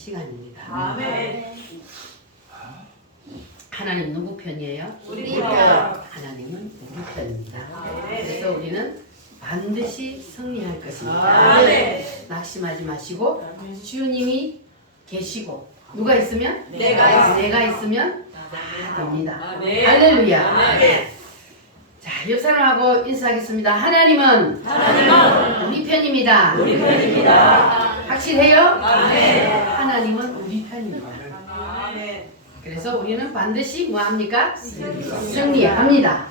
시간입니다. 아멘. 하나님 누구 편이에요? 우리 편. 편. 하나님은 우리 편입니다. 아멘. 그래서 우리는 반드시 승리할 것입니다. 아멘. 낙심하지 마시고 주님이 계시고 누가 있으면 내가 있으면 다 됩니다. 아멘. 할렐루야. 아멘. 자, 옆 사람하고 인사하겠습니다. 하나님은 우리 편입니다. 우리 편입니다. 확실해요? 아멘. 하나님은 우리 편입니다. 아멘. 그래서 우리는 반드시 뭐 합니까? 승리합니다.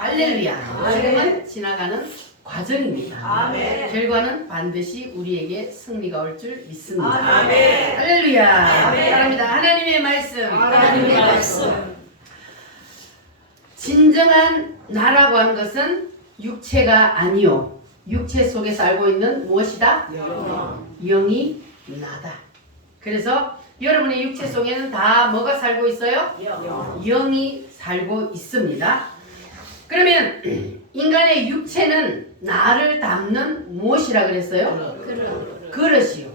할렐루야. 지금은 지나가는 과정입니다. 아멘. 결과는 반드시 우리에게 승리가 올 줄 믿습니다. 아멘. 할렐루야. 아멘. 사랑합니다. 하나님의 말씀. 하나님의 말씀. 진정한 나라고 하는 것은 육체가 아니요. 육체 속에서 알고 있는 무엇이다? 영이 나다. 그래서 여러분의 육체 속에는 다 뭐가 살고 있어요? 영이 살고 있습니다. 그러면 인간의 육체는 나를 담는 무엇이라 그랬어요? 그릇이요.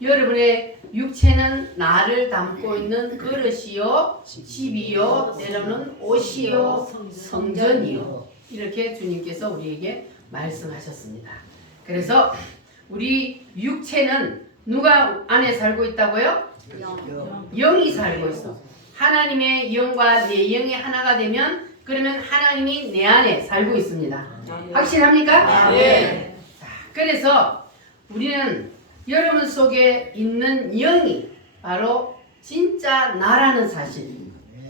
여러분의 육체는 나를 담고 있는 그릇이요, 집이요, 때로는 옷이요, 성전이요. 이렇게 주님께서 우리에게 말씀하셨습니다. 그래서 우리 육체는 누가 안에 살고 있다고요? 영이 살고 있어. 하나님의 영과 내 영이 하나가 되면 그러면 하나님이 내 안에 살고 있습니다. 확실합니까? 네. 자, 그래서 우리는 여러분 속에 있는 영이 바로 진짜 나라는 사실.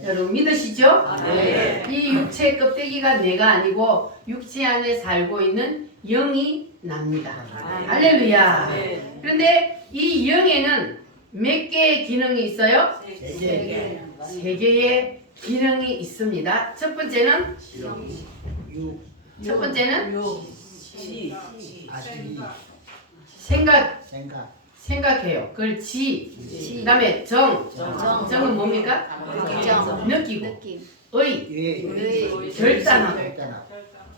여러분 믿으시죠? 네. 이 육체 껍데기가 내가 아니고 육체 안에 살고 있는 영이 납니다. 할렐루야. 네. 그런데 이 영에는 몇 개의 기능이 있어요? 세 개의 기능이 있습니다. 첫 번째는 생각해요. 그걸 그다음에 정은 뭡니까? 느끼고 결단하고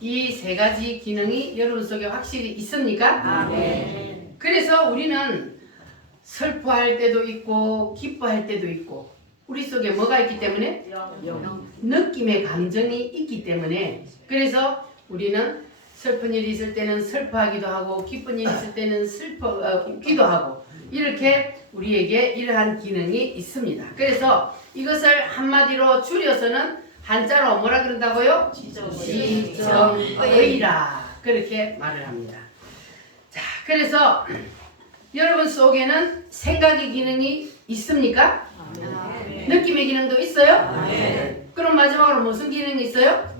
이 세 가지 기능이 여러분 속에 확실히 있습니까? 그래서 우리는 슬퍼할 때도 있고 기뻐할 때도 있고 우리 속에 뭐가 있기 때문에? 느낌의 감정이 있기 때문에 그래서 우리는 슬픈 일이 있을 때는 슬퍼하기도 하고 기쁜 일이 있을 때는 웃기도 하고 이렇게 우리에게 이러한 기능이 있습니다. 그래서 이것을 한마디로 줄여서는 한자로 뭐라 그런다고요? 지정의라 그렇게 말을 합니다. 자, 그래서 여러분 속에는 생각의 기능이 있습니까? 느낌의 기능도 있어요? 그럼 마지막으로 무슨 기능이 있어요?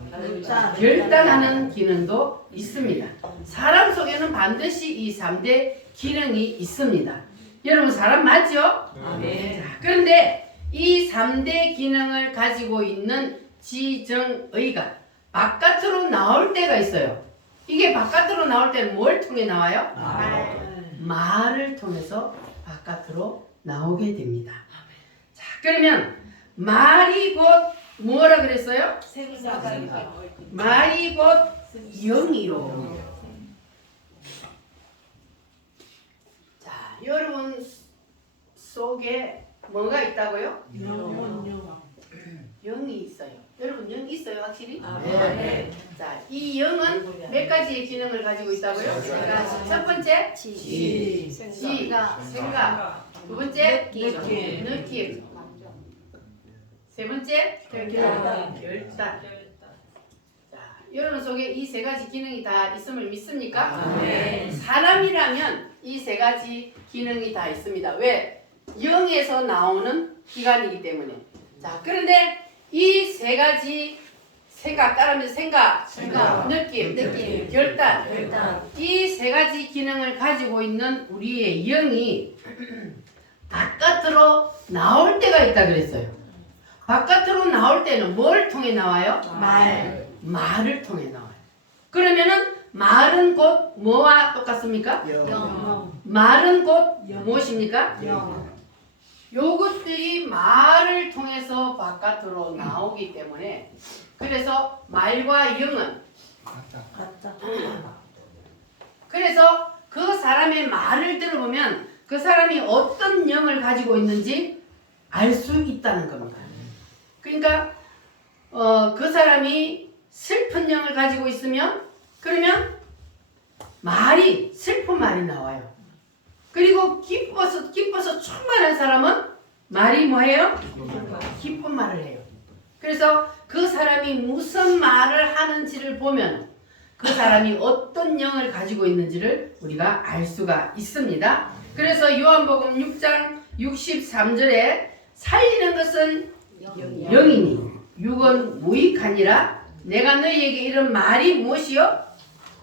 결단하는 기능도 있습니다. 사람 속에는 반드시 이 3대 기능이 있습니다. 여러분 사람 맞죠? 자, 그런데 이 3대 기능을 가지고 있는 지정의가 바깥으로 나올 때가 있어요. 이게 바깥으로 나올 때는 뭘 통해 나와요? 말을 통해서 바깥으로 나오게 됩니다. 자, 그러면 말이 곧 뭐라 그랬어요? 말이 곧 영이요. 자, 여러분 속에 뭐가 있다고요? 영이 있어요. 여러분 영 있어요, 확실히? 자, 이 영은 몇 가지의 기능을 가지고 있다고요? 첫 번째 생각. 두 번째 느낌. 세 번째 결단. 자, 여러분 속에 이 세 가지 기능이 다 있음을 믿습니까? 사람이라면 이 세 가지 기능이 다 있습니다. 왜? 영에서 나오는 기관이기 때문에. 자, 그런데 이 세 가지 따라하면서 생각, 느낌, 결단. 이 세 가지 기능을 가지고 있는 우리의 영이 바깥으로 나올 때가 있다 그랬어요. 바깥으로 나올 때는 뭘 통해 나와요? 말을 통해 나와요. 그러면은 말은 곧 뭐와 똑같습니까? 말은 곧 무엇입니까? 요것들이 말을 통해서 바깥으로 나오기 때문에 그래서 말과 영은 그래서 그 사람의 말을 들어보면 그 그 사람이 어떤 영을 가지고 있는지 알 수 있다는 겁니다. 그러니까 그 사람이 슬픈 영을 가지고 있으면 그러면 말이 슬픈 말이 나와요. 그리고 기뻐서 충만한 사람은 말이 뭐예요? 기쁜 말을 해요. 그래서 그 사람이 무슨 말을 하는지를 보면 그 사람이 어떤 영을 가지고 있는지를 우리가 알 수가 있습니다. 그래서 요한복음 6장 63절에 살리는 것은 영이니 육은 무익하니라. 내가 너희에게 이런 말이 무엇이요?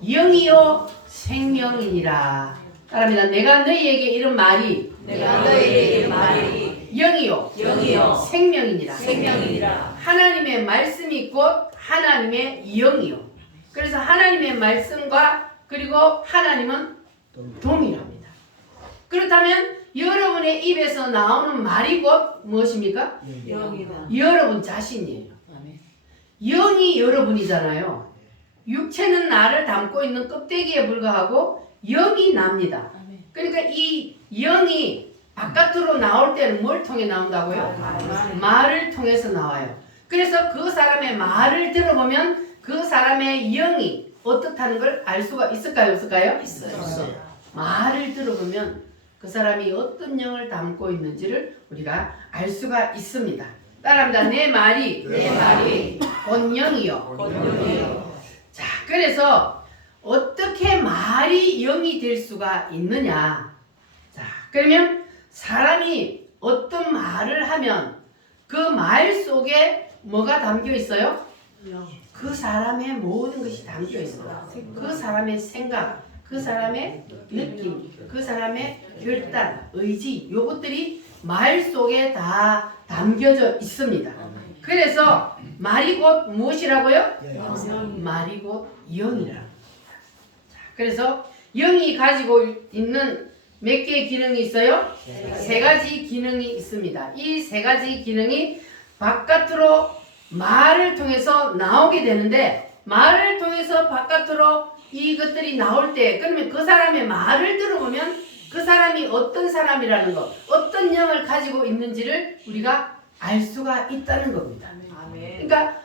영이요 생명이니라. 따라합니다. 내가 너희에게 이런 말이 영이요 생명이니라. 하나님의 말씀이 곧 하나님의 영이요. 그래서 하나님의 말씀과 그리고 하나님은 동일합니다. 그렇다면 여러분의 입에서 나오는 말이 곧 무엇입니까? 여러분 자신이에요. 영이 여러분이잖아요. 육체는 나를 담고 있는 껍데기에 불과하고 영이 납니다. 그러니까 이 영이 바깥으로 나올 때는 뭘 통해 나온다고요? 말을 통해서 나와요. 그래서 그 사람의 말을 들어보면 그 사람의 영이 어떻다는 걸 알 수가 있을까요? 없을까요? 있어요. 말을 들어보면 그 사람이 어떤 영을 담고 있는지를 우리가 알 수가 있습니다. 따라합니다. 내 말이 곧 영이요. 자, 그래서 어떻게 말이 영이 될 수가 있느냐? 자, 그러면 사람이 어떤 말을 하면 그 말 속에 뭐가 담겨 있어요? 그 사람의 모든 것이 담겨 있어요. 그 사람의 생각, 그 사람의 느낌, 그 사람의 결단, 의지, 요것들이 말 속에 다 담겨져 있습니다. 그래서 말이 곧 무엇이라고요? 말이 곧 영이라. 그래서 영이 가지고 있는 몇 개의 기능이 있어요? 세 가지 기능이 있습니다. 이 세 가지 기능이 바깥으로 말을 통해서 나오게 되는데, 말을 통해서 바깥으로 이것들이 나올 때, 그러면 그 사람의 말을 들어보면 그 사람이 어떤 사람이라는 것, 어떤 영을 가지고 있는지를 우리가 알 수가 있다는 겁니다. 그러니까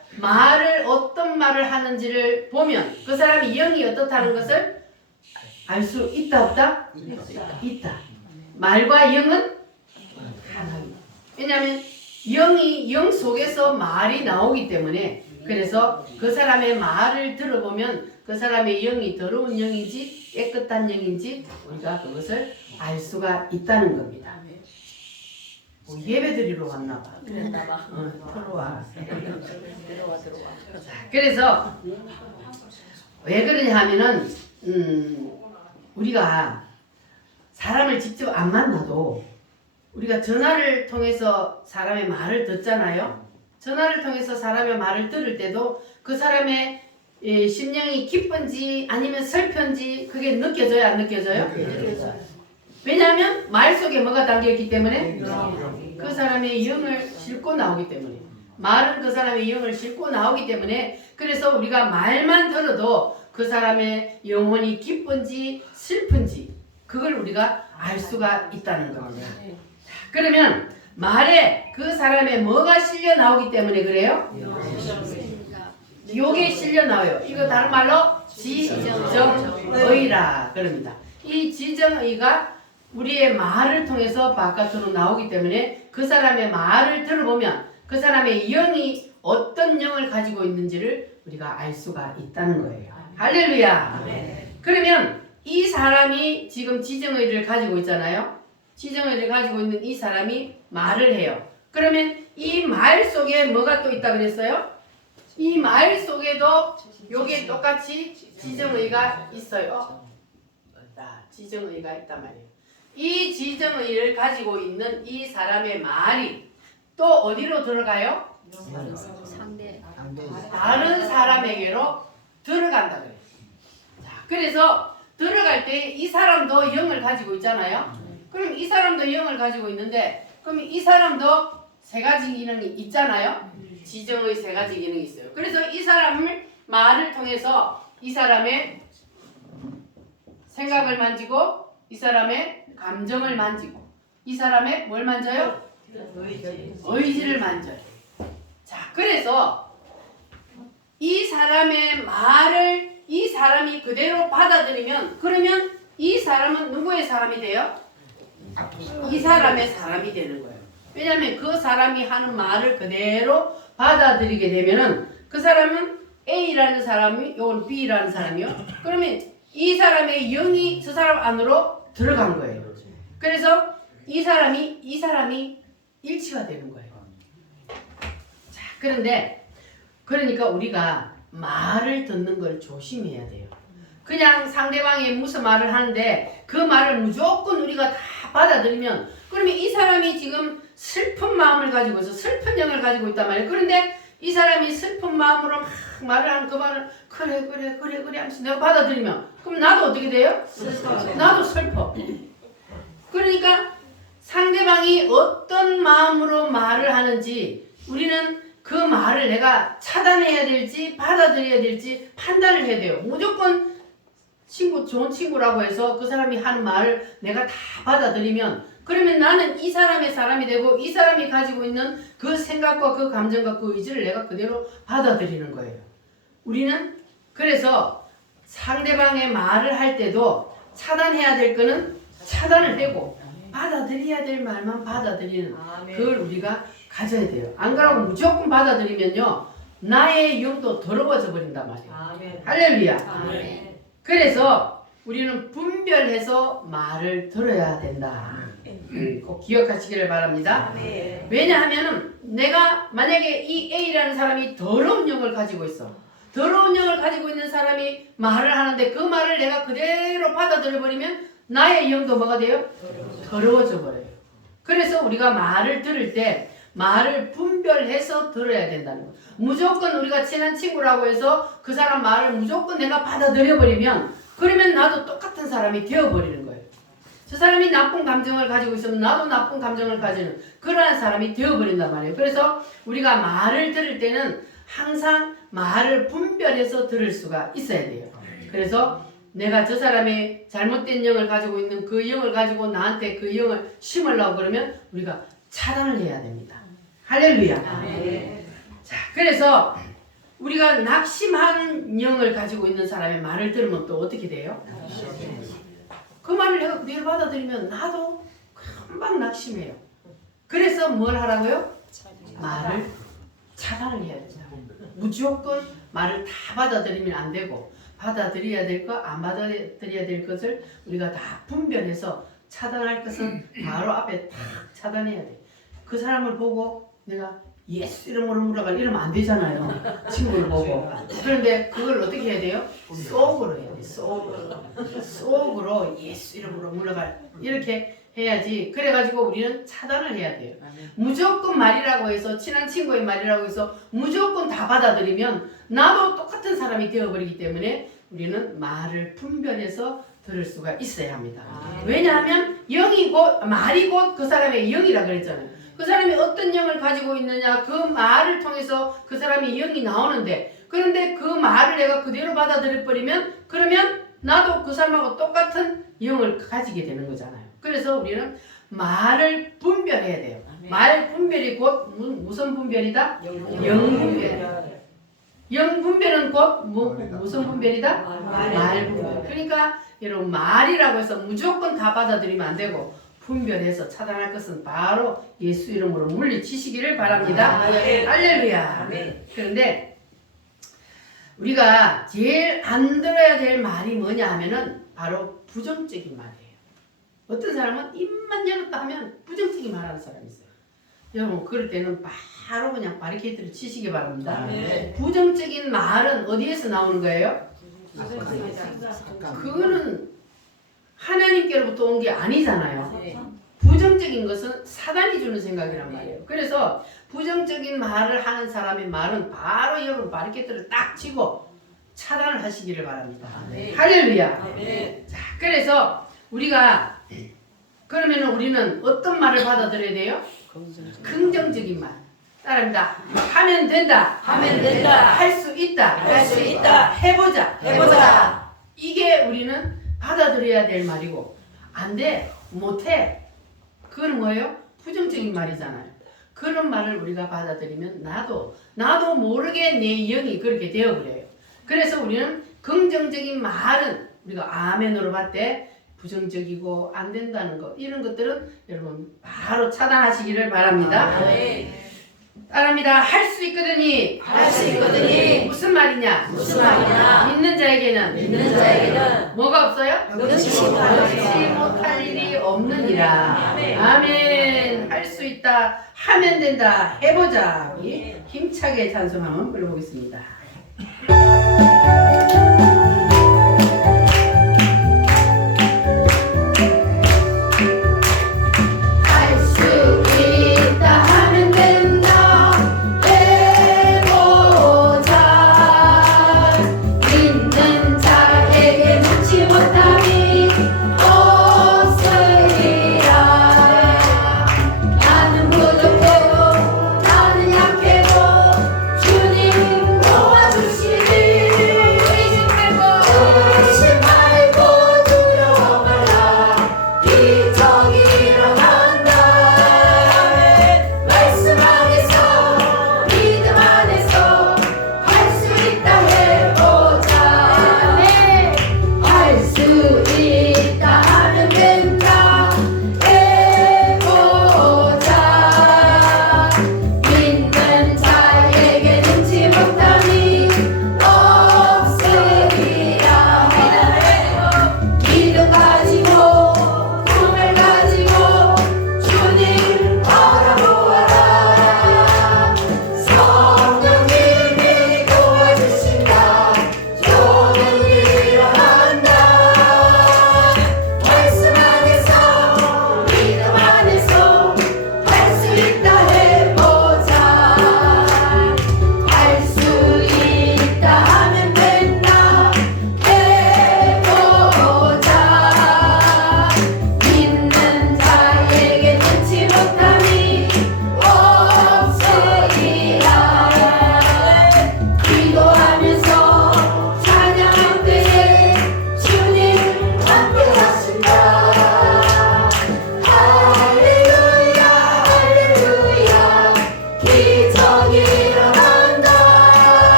어떤 말을 하는지를 보면 그 사람이 영이 어떻다는 것을 알 수 있다 없다? 있다. 말과 영은 하나입니다. 왜냐하면 영 속에서 말이 나오기 때문에, 그래서 그 사람의 말을 들어보면 그 사람의 영이 더러운 영인지 깨끗한 영인지 우리가 그것을 알 수가 있다는 겁니다. 예배 드리러 왔나 봐. 그랬나 봐. 들어와. 들어와. 그래서 왜 그러냐 하면은 우리가 사람을 직접 안 만나도 우리가 전화를 통해서 사람의 말을 듣잖아요. 전화를 통해서 사람의 말을 들을 때도 그 사람의 심령이 기쁜지 아니면 슬픈지 그게 느껴져요, 안 느껴져요? 느껴져요. 왜냐하면 말 속에 뭐가 담겨있기 때문에 그 사람의 영을 싣고 나오기 때문에, 말은 그 사람의 영을 싣고 나오기 때문에, 그래서 우리가 말만 들어도 그 사람의 영혼이 기쁜지 슬픈지 그걸 우리가 알 수가 있다는 겁니다. 그러면 말에 그 사람의 뭐가 실려 나오기 때문에 그래요? 요게 실려 나와요. 이거 다른 말로 지정의라 그럽니다. 이 지정의가 우리의 말을 통해서 바깥으로 나오기 때문에 그 사람의 말을 들어보면 그 사람의 영이 어떤 영을 가지고 있는지를 우리가 알 수가 있다는 거예요. 할렐루야. 그러면 이 사람이 지금 지정의를 가지고 있잖아요. 지정의를 가지고 있는 이 사람이 말을 해요. 그러면 이 말 속에 뭐가 또 있다 그랬어요? 이 말 속에도 요게 똑같이 지정의가 있어요. 지정의가 있단 말이에요. 이 지정의를 가지고 있는 이 사람의 말이 또 어디로 들어가요? 다른 사람에게로 들어간다 그래요. 자, 그래서 들어갈 때 이 사람도 영을 가지고 있잖아요. 그럼 이 사람도 영을 가지고 있는데, 그럼 이 사람도 세 가지 기능이 있잖아요. 지정의 세 가지 기능이 있어요. 그래서 이 사람을 말을 통해서 이 사람의 생각을 만지고 이 이 사람의 감정을 만지고 이 사람의 뭘 만져요? 의지를 만져요. 자, 그래서 이 사람의 말을 이 사람이 그대로 받아들이면 그러면 이 사람은 누구의 사람이 돼요? 이 사람의 사람이 되는 거예요. 왜냐하면 그 사람이 하는 말을 그대로 받아들이게 되면은 그 사람은 A라는 사람이 요건 B라는 사람이요. 그러면 이 사람의 영이 저 사람 안으로 들어간 거예요. 그래서 이 사람이 일치가 되는 거예요. 자, 그런데 그러니까 우리가 말을 듣는 걸 조심해야 돼요. 그냥 상대방이 무슨 말을 하는데 그 말을 무조건 우리가 다 받아들이면 그러면 이 사람이 지금 슬픈 마음을 가지고 있어 슬픈 영을 가지고 있단 말이에요. 그런데 이 사람이 슬픈 마음으로 막 말을 하는 그 말을 그래 하면서 내가 받아들이면 그럼 나도 어떻게 돼요? 나도 슬퍼. 그러니까 상대방이 어떤 마음으로 말을 하는지 우리는 그 말을 내가 차단해야 될지 받아들여야 될지 판단을 해야 돼요. 무조건 좋은 친구라고 해서 그 사람이 하는 말을 내가 다 받아들이면 그러면 나는 이 사람의 사람이 되고 이 사람이 가지고 있는 그 생각과 그 감정과 그 의지를 내가 그대로 받아들이는 거예요. 우리는 그래서 상대방의 말을 할 때도 차단해야 될 거는 차단을 하고 받아들여야 될 말만 받아들이는 그걸 우리가 가져야 돼요. 안 그러고 무조건 받아들이면요 나의 영도 더러워져 버린단 말이에요. 할렐루야. 그래서 우리는 분별해서 말을 들어야 된다. 꼭 기억하시기를 바랍니다. 왜냐하면 내가 만약에 이 A라는 사람이 더러운 영을 가지고 있어. 더러운 영을 가지고 있는 사람이 말을 하는데 그 말을 내가 그대로 받아들여 버리면 나의 영도 뭐가 돼요? 더러워져 버려요. 그래서 우리가 말을 들을 때 말을 분별해서 들어야 된다는 거예요. 무조건 우리가 친한 친구라고 해서 그 사람 말을 무조건 내가 받아들여 버리면 그러면 나도 똑같은 사람이 되어버리는 거예요. 저 사람이 나쁜 감정을 가지고 있으면 나도 나쁜 감정을 가지는 그러한 사람이 되어버린단 말이에요. 그래서 우리가 말을 들을 때는 항상 말을 분별해서 들을 수가 있어야 돼요. 그래서 내가 저 사람의 잘못된 영을 가지고 있는 그 영을 가지고 나한테 그 영을 심으려고 그러면 우리가 차단을 해야 됩니다. 할렐루야. 자, 그래서 우리가 낙심한 영을 가지고 있는 사람의 말을 들으면 또 어떻게 돼요? 그 말을 내가 그대로 받아들이면 나도 금방 낙심해요. 그래서 뭘 하라고요? 말을 차단을 해야 된다. 무조건 말을 다 받아들이면 안 되고 받아들여야 될 것, 안 받아들여야 될 것을 우리가 다 분별해서 차단할 것은 바로 앞에 딱 차단해야 돼. 그 사람을 보고 내가 예수 이름으로 물어갈 이러면 안 되잖아요. 친구를 보고. 그런데 그걸 어떻게 해야 돼요? 속으로 해야 돼. 속으로 예수 이름으로 물어갈 이렇게 해야지. 그래가지고 우리는 차단을 해야 돼요. 무조건 말이라고 해서 친한 친구의 말이라고 해서 무조건 다 받아들이면 나도 똑같은 사람이 되어버리기 때문에 우리는 말을 분별해서 들을 수가 있어야 합니다. 왜냐하면 영이 곧 말이 곧 그 사람의 영이라 그랬잖아요. 그 사람이 어떤 영을 가지고 있느냐 그 말을 통해서 그 사람이 영이 나오는데 그런데 그 말을 내가 그대로 받아들여 버리면 그러면 나도 그 사람하고 똑같은 영을 가지게 되는 거잖아요. 그래서 우리는 말을 분별해야 돼요. 말 분별이 곧 무슨 분별이다? 영 분별. 영 분별은 곧 무슨 분별이다? 말 분별. 그러니까 여러분 말이라고 해서 무조건 다 받아들이면 안 되고 분별해서 차단할 것은 바로 예수 이름으로 물리치시기를 바랍니다. 할렐루야. 그런데 우리가 제일 안 들어야 될 말이 뭐냐 하면은 바로 부정적인 말이에요. 어떤 사람은 입만 열었다 하면 부정적인 말하는 사람이 있어요. 여러분 그럴 때는 바로 그냥 바리케이트를 치시기 바랍니다. 부정적인 말은 어디에서 나오는 거예요? 그거는 하나님께로부터 온 게 아니잖아요. 부정적인 것은 사단이 주는 생각이란 말이에요. 그래서 부정적인 말을 하는 사람의 말은 바로 여러분 바리케이트를 딱 치고 차단을 하시기를 바랍니다. 할렐루야. 자, 그래서 우리가 그러면 우리는 어떤 말을 받아들여야 돼요? 긍정적인 말. 따라합니다. 하면 된다. 하면 된다. 할 수 있다. 할 수 있다. 해보자. 해보자. 이게 우리는 받아들여야 될 말이고 안 돼, 못해. 그건 뭐예요? 부정적인 말이잖아요. 그런 말을 우리가 받아들이면 나도 모르게 내 영이 그렇게 되어버려요. 그래서 우리는 긍정적인 말은 우리가 아멘으로 받되 부정적이고 안 된다는 것 이런 것들은 여러분 바로 차단하시기를 바랍니다. 따라합니다. 할 수 있거든요. 할 수 있거든요. 무슨 말이냐? 무슨 말이냐? 믿는 자에게는 믿는 자에게는 뭐가 없어요? 능치 못할 능치 못할 일이 없느니라. 아멘. 할 수 있다. 하면 된다. 해보자. 우리 힘차게 찬송 한번 불러보겠습니다. 할 수 있다 하면 된다. 해보자. 믿는 자에게 능치 못함이 없으리라. 나는 부족해도 나는 약해도 주님 도와주시니 의심 말고 두려워 말라. 기적이 일어난다. 말씀 안에서 믿음 안에서 할 수 있다 해보자. 할 수 있다 하면 된다. 해보자. 믿는 자에게 능치 못함이 없으리라. 믿음 가지고 꿈을 가지고 주님 바라보아라. 성령님이 도와주신다. 좋은 일 일어난다. 말씀 안에서 믿음 안에서 할 수 있다 해보자. 할 수 있다 하면 된다. 해보자. 믿는 자에게 능치 못함이 없으리라. 기도하면서 찬양할 때에 주님 함께 하신다. 할렐루야 할렐루야 기적이 일어난다.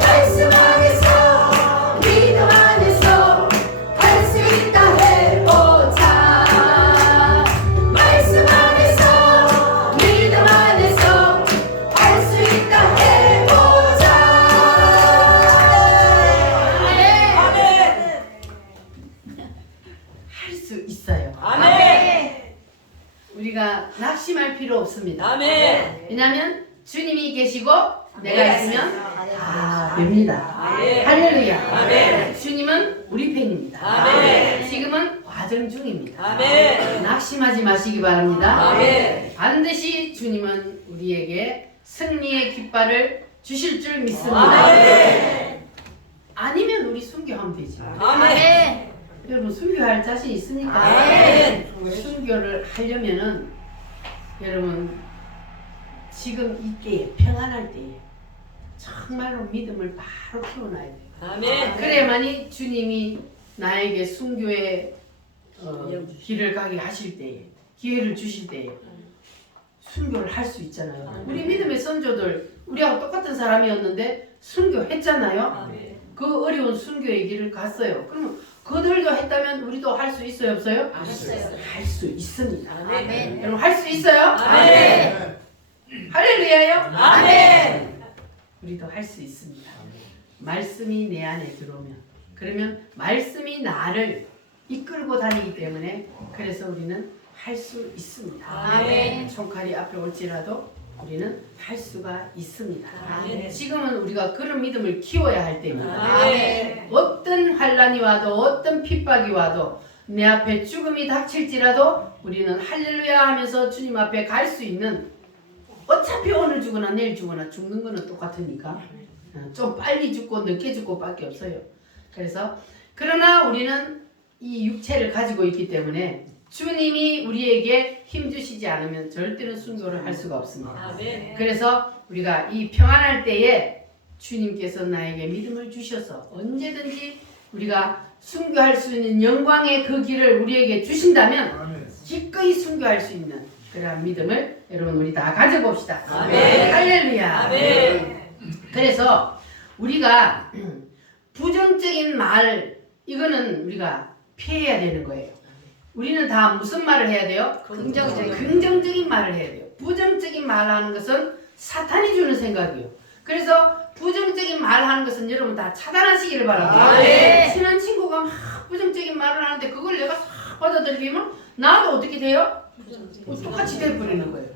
말씀 안에서 믿음 안에서 할 수 있다 해보자. 말씀 안에서 믿음 안에서 할 수 있다 해보자. 할 수 있어요. 우리가 낙심할 필요 없습니다. 왜냐하면 주님이 계시고 내가 있으면 다 됩니다. 할렐루야. 주님은 우리 편입니다. 지금은 과정 중입니다. 낙심하지 마시기 바랍니다. 반드시 주님은 우리에게 승리의 깃발을 주실 줄 믿습니다. 아니면 우리 순교하면 되지. 여러분 순교할 자신 있습니까? 순교를 하려면은 여러분 지금 이때에 평안할 때에 정말로 믿음을 바로 키워놔야 돼요. 그래야만이 주님이 나에게 순교의 길을 가게 하실 때에 기회를 주실 때에 순교를 할 수 있잖아요. 우리 믿음의 선조들 우리하고 똑같은 사람이었는데 순교했잖아요. 그 어려운 순교의 길을 갔어요. 그러면 그들도 했다면 우리도 할 수 있어요, 없어요? 할 수 있습니다. 여러분 할 수 있어요? 할렐루야요? 우리도 할 수 있습니다. 말씀이 내 안에 들어오면 그러면 말씀이 나를 이끌고 다니기 때문에 그래서 우리는 할 수 있습니다. 총칼이 앞에 올지라도 우리는 할 수가 있습니다. 지금은 우리가 그런 믿음을 키워야 할 때입니다. 어떤 환란이 와도 어떤 핍박이 와도 내 앞에 죽음이 닥칠지라도 우리는 할렐루야 하면서 주님 앞에 갈 수 있는 어차피 오늘 죽거나 내일 죽거나 죽는 거는 똑같으니까 좀 빨리 죽고 늦게 죽고 밖에 없어요. 그래서 그러나 우리는 이 육체를 가지고 있기 때문에 주님이 우리에게 힘주시지 않으면 절대로 순교를 할 수가 없습니다. 그래서 우리가 이 평안할 때에 주님께서 나에게 믿음을 주셔서 언제든지 우리가 순교할 수 있는 영광의 그 길을 우리에게 주신다면 기꺼이 순교할 수 있는 그러한 믿음을 여러분 우리 다 가져봅시다. 아멘. 할렐루야. 아멘. 그래서 우리가 부정적인 말 이거는 우리가 피해야 되는 거예요. 우리는 다 무슨 말을 해야 돼요? 긍정적인 말을 해야 돼요. 부정적인 말을 하는 것은 사탄이 주는 생각이에요. 그래서 부정적인 말을 하는 것은 여러분 다 차단하시기를 바랍니다. 네. 친한 친구가 막 부정적인 말을 하는데 그걸 내가 싹 받아들이면 나도 어떻게 돼요? 똑같이 돼버리는 거예요.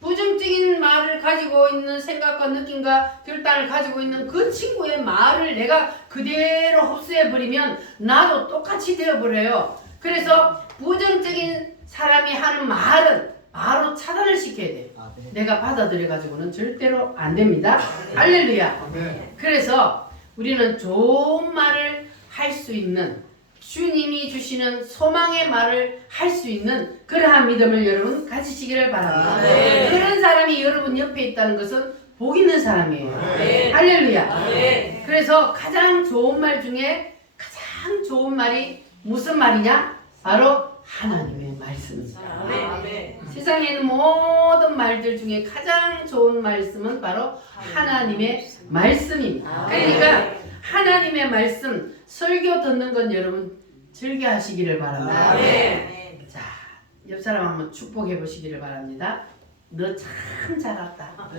부정적인 말을 가지고 있는 생각과 느낌과 결단을 가지고 있는 그 친구의 말을 내가 그대로 흡수해버리면 나도 똑같이 되어버려요. 그래서 부정적인 사람이 하는 말은 바로 차단을 시켜야 돼요. 내가 받아들여가지고는 절대로 안 됩니다. 할렐루야. 그래서 우리는 좋은 말을 할 수 있는 주님이 주시는 소망의 말을 할 수 있는 그러한 믿음을 여러분 가지시기를 바랍니다. 네. 그런 사람이 여러분 옆에 있다는 것은 복 있는 사람이에요. 네. 할렐루야. 네. 그래서 가장 좋은 말 중에 가장 좋은 말이 무슨 말이냐? 바로 하나님의 말씀입니다. 아멘. 세상에 있는 모든 말들 중에 가장 좋은 말씀은 바로 하나님의 말씀입니다. 그러니까 하나님의 말씀 설교 듣는 건 여러분 즐겨 하시기를 바랍니다. 아멘. 자, 옆 사람 한번 축복해 보시기를 바랍니다. 너 참 잘했다.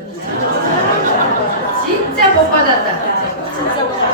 진짜 복 받았다.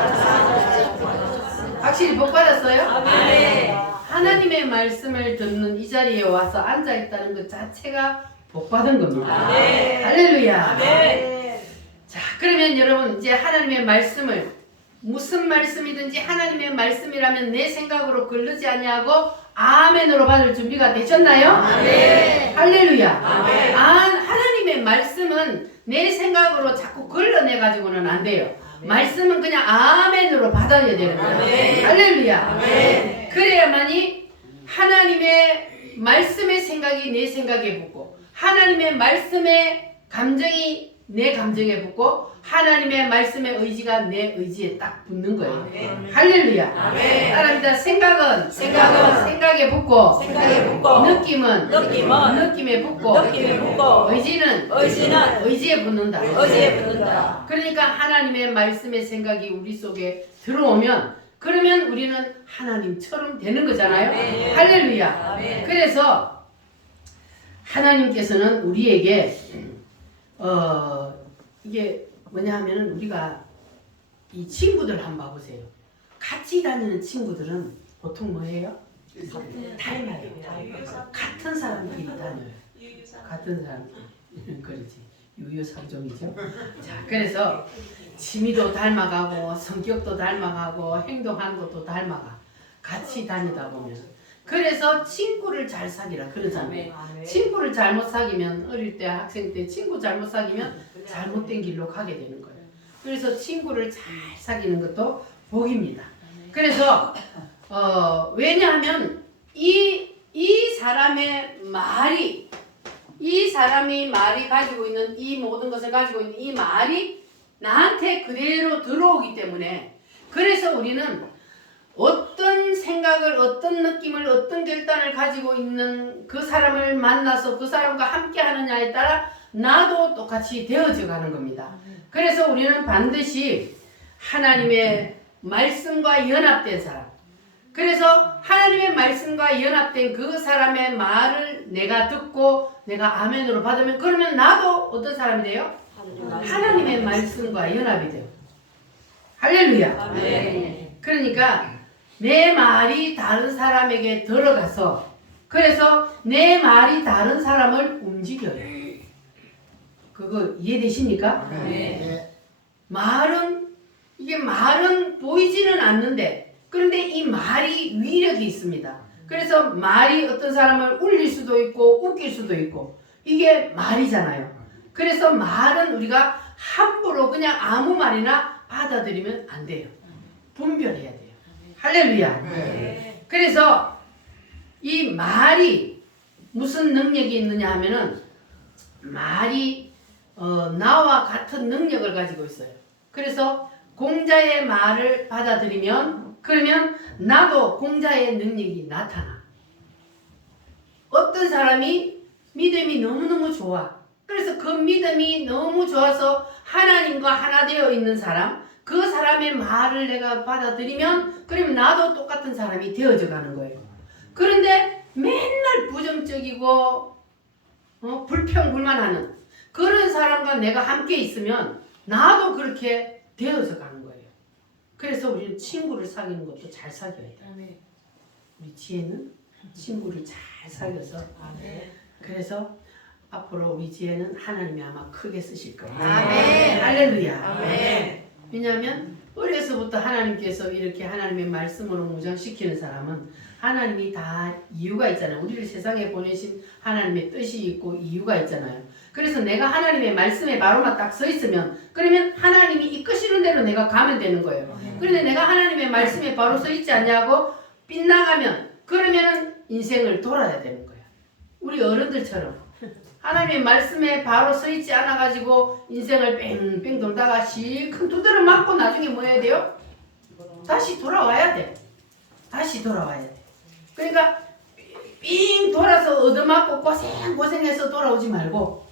확실히 복 받았어요? 아멘. 하나님의 말씀을 듣는 이 자리에 와서 앉아 있다는 것 자체가 복 받은 겁니다. 아멘. 할렐루야. 아멘. 자, 그러면 여러분 이제 하나님의 말씀을 무슨 말씀이든지 하나님의 말씀이라면 내 생각으로 걸르지 아니하고 아멘으로 받을 준비가 되셨나요? 아멘. 할렐루야. 아멘. 하나님의 말씀은 내 생각으로 자꾸 걸러내 가지고는 안 돼요. 말씀은 그냥 아멘으로 받아야 되는 거예요. 아멘. 할렐루야. 아멘. 그래야만이 하나님의 말씀의 생각이 내 생각에 붙고 하나님의 말씀의 감정이 내 감정에 붙고 하나님의 말씀의 의지가 내 의지에 딱 붙는 거예요. 아멘. 할렐루야. 아멘. 따라합니다. 생각은 생각은 생각에 붙고 생각에 붙고 느낌은 느낌은 느낌에 붙고 느낌에 붙고 의지는 의지는 의지에 붙는다. 의지에 붙는다. 그러니까 하나님의 말씀의 생각이 우리 속에 들어오면 그러면 우리는 하나님처럼 되는 거잖아요. 아멘. 할렐루야. 아멘. 그래서 하나님께서는 우리에게 이게 뭐냐 하면은 우리가 이 친구들 한번 봐보세요. 같이 다니는 친구들은 보통 뭐예요? 닮아요. 같은 사람끼리 다녀요. 같은 사람끼리. 그렇지. 유유상종이죠. 자, 그래서 취미도 닮아가고 성격도 닮아가고 행동하는 것도 닮아가. 같이 다니다 보면. 그래서 친구를 잘 사귀라 그러잖아요. 친구를 잘못 사귀면 어릴 때 학생 때 친구 잘못 사귀면 잘못된 길로 가게 되는 거예요. 그래서 친구를 잘 사귀는 것도 복입니다. 그래서 왜냐하면 이 사람의 말이 이 사람이 말이 가지고 있는 이 모든 것을 가지고 있는 이 말이 나한테 그대로 들어오기 때문에 그래서 우리는 어떤 생각을 어떤 느낌을 어떤 결단을 가지고 있는 그 사람을 만나서 그 사람과 함께 하느냐에 따라 나도 똑같이 되어져 가는 겁니다. 그래서 우리는 반드시 하나님의 말씀과 연합된 사람 그래서 하나님의 말씀과 연합된 그 사람의 말을 내가 듣고 내가 아멘으로 받으면 그러면 나도 어떤 사람이 돼요? 하나님의 말씀과 연합이 돼요. 할렐루야. 아멘. 그러니까 내 말이 다른 사람에게 들어가서 그래서 내 말이 다른 사람을 움직여요. 그거 이해되십니까? 네. 말은 보이지는 않는데 그런데 이 말이 위력이 있습니다. 그래서 말이 어떤 사람을 울릴 수도 있고 웃길 수도 있고 이게 말이잖아요. 그래서 말은 우리가 함부로 그냥 아무 말이나 받아들이면 안 돼요. 분별해야 돼요. 할렐루야. 네. 그래서 이 말이 무슨 능력이 있느냐 하면은 말이 나와 같은 능력을 가지고 있어요. 그래서 공자의 말을 받아들이면 그러면 나도 공자의 능력이 나타나. 어떤 사람이 믿음이 너무너무 좋아. 그래서 그 믿음이 너무 좋아서 하나님과 하나 되어 있는 사람, 그 사람의 말을 내가 받아들이면 그러면 나도 똑같은 사람이 되어져 가는 거예요. 그런데 맨날 부정적이고 불평불만하는 그런 사람과 내가 함께 있으면 나도 그렇게 되어져 가는 거예요. 그래서 우리는 친구를 사귀는 것도 잘 사귀어야 돼. 우리 지혜는 친구를 잘 사귀어서 그래서 앞으로 우리 지혜는 하나님이 아마 크게 쓰실 거예요. 아멘. 할렐루야. 아멘. 왜냐하면 어려서부터 하나님께서 이렇게 하나님의 말씀으로 무장시키는 사람은 하나님이 다 이유가 있잖아요. 우리를 세상에 보내신 하나님의 뜻이 있고 이유가 있잖아요. 그래서 내가 하나님의 말씀에 바로만 딱 서 있으면 그러면 하나님이 이끄시는 대로 내가 가면 되는 거예요. 그런데 내가 하나님의 말씀에 바로 서 있지 않냐고 빗나가면 그러면은 인생을 돌아야 되는 거야. 우리 어른들처럼 하나님의 말씀에 바로 서 있지 않아가지고 인생을 뺑뺑 돌다가 실컷 두드려 맞고 나중에 뭐 해야 돼요? 다시 돌아와야 돼. 다시 돌아와야 돼. 그러니까 삥 돌아서 얻어맞고 고생해서 돌아오지 말고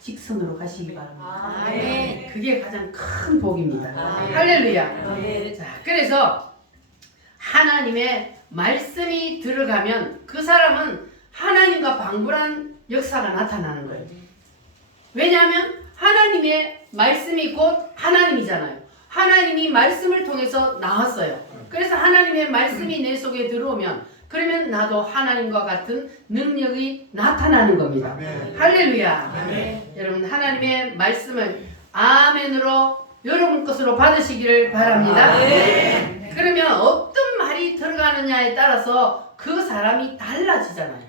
직선으로 가시기 바랍니다. 아멘. 그게 가장 큰 복입니다. 아멘. 할렐루야. 아멘. 자, 그래서 하나님의 말씀이 들어가면 그 사람은 하나님과 방불한 역사가 나타나는 거예요. 왜냐하면 하나님의 말씀이 곧 하나님이잖아요. 하나님이 말씀을 통해서 나왔어요. 그래서 하나님의 말씀이 내 속에 들어오면 그러면 나도 하나님과 같은 능력이 나타나는 겁니다. 아멘. 할렐루야. 아멘. 여러분 하나님의 말씀을 아멘으로 여러분 것으로 받으시기를 바랍니다. 아멘. 그러면 어떤 말이 들어가느냐에 따라서 그 사람이 달라지잖아요.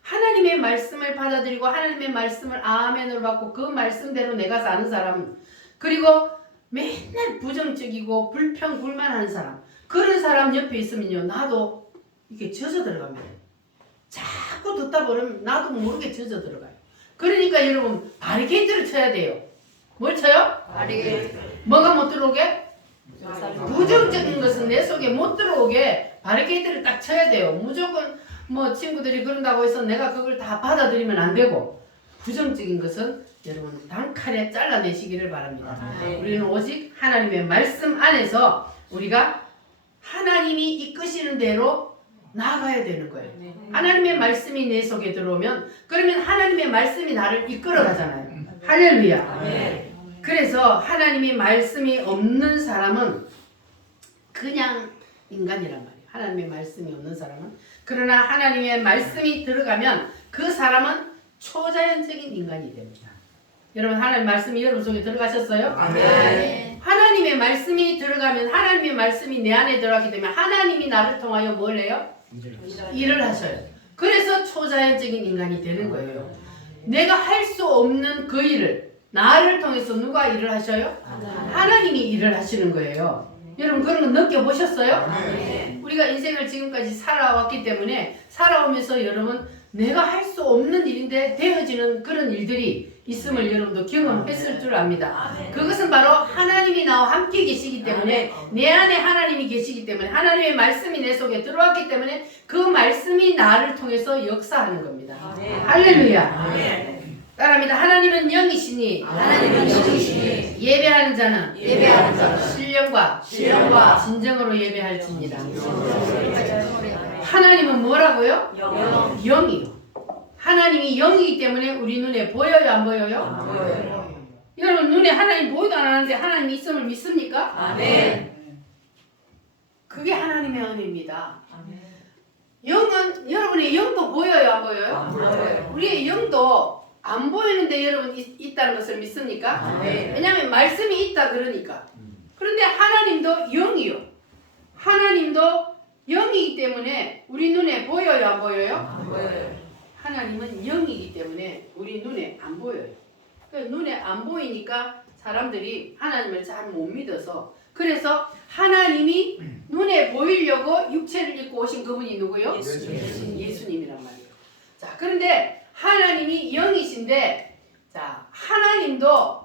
하나님의 말씀을 받아들이고 하나님의 말씀을 아멘으로 받고 그 말씀대로 내가 사는 사람, 그리고 맨날 부정적이고 불평불만하는 사람, 그런 사람 옆에 있으면요 나도 이게 젖어 들어갑니다. 자꾸 듣다 보면 나도 모르게 젖어 들어가요. 그러니까 여러분 바리케이트를 쳐야 돼요. 뭘 쳐요? 바리케이트. 뭐가 못 들어오게? 부정적인 것은 내 속에 못 들어오게 바리케이트를 딱 쳐야 돼요. 무조건 뭐 친구들이 그런다고 해서 내가 그걸 다 받아들이면 안 되고, 부정적인 것은 여러분 단칼에 잘라내시기를 바랍니다. 우리는 오직 하나님의 말씀 안에서 우리가 하나님이 이끄시는 대로 나아가야 되는 거예요. 하나님의 말씀이 내 속에 들어오면 그러면 하나님의 말씀이 나를 이끌어 가잖아요. 할렐루야. 그래서 하나님의 말씀이 없는 사람은 그냥 인간이란 말이에요. 하나님의 말씀이 없는 사람은. 그러나 하나님의 말씀이 들어가면 그 사람은 초자연적인 인간이 됩니다. 여러분 하나님의 말씀이 여러분 속에 들어가셨어요? 아멘. 하나님의 말씀이 들어가면 하나님의 말씀이 내 안에 들어가기 때문에 하나님이 나를 통하여 뭘 해요? 일을 하셔요. 그래서 초자연적인 인간이 되는 거예요. 내가 할 수 없는 그 일을 나를 통해서 누가 일을 하셔요? 하나님이 일을 하시는 거예요. 여러분 그런 거 느껴보셨어요? 우리가 인생을 지금까지 살아왔기 때문에 살아오면서 여러분 내가 할 수 없는 일인데 되어지는 그런 일들이 있음을 여러분도 경험했을 줄 압니다. 그것은 바로 하나님이 나와 함께 계시기 때문에 내 안에 하나님이 계시기 때문에 하나님의 말씀이 내 속에 들어왔기 때문에 그 말씀이 나를 통해서 역사하는 겁니다. 할렐루야. 따라합니다. 하나님은 영이시니 하나님은 영이시니 예배하는 자는 예배하는 자는 신령과 진정으로 예배할지니라. 하나님은 뭐라고요? 영이요. 하나님이 영이기 때문에 우리 눈에 보여요, 안 보여요? 여러분 눈에 하나님 보이도 안 하는데 하나님 있음을 믿습니까? 아멘. 그게 하나님의 은혜입니다. 영은 여러분의 영도 보여요, 안 보여요? 안 보여요. 우리의 영도 안 보이는데 여러분 있다는 것을 믿습니까? 왜냐하면 말씀이 있다 그러니까. 그런데 하나님도 영이요. 하나님도 영이기 때문에 우리 눈에 보여요, 안 보여요? 안 보여요. 하나님은 영이기 때문에 우리 눈에 안 보여요. 눈에 안 보이니까 사람들이 하나님을 잘 못 믿어서, 그래서 하나님이 눈에 보이려고 육체를 입고 오신 그분이 누구요? 예수님이란 말이에요. 자, 그런데 하나님이 영이신데, 자, 하나님도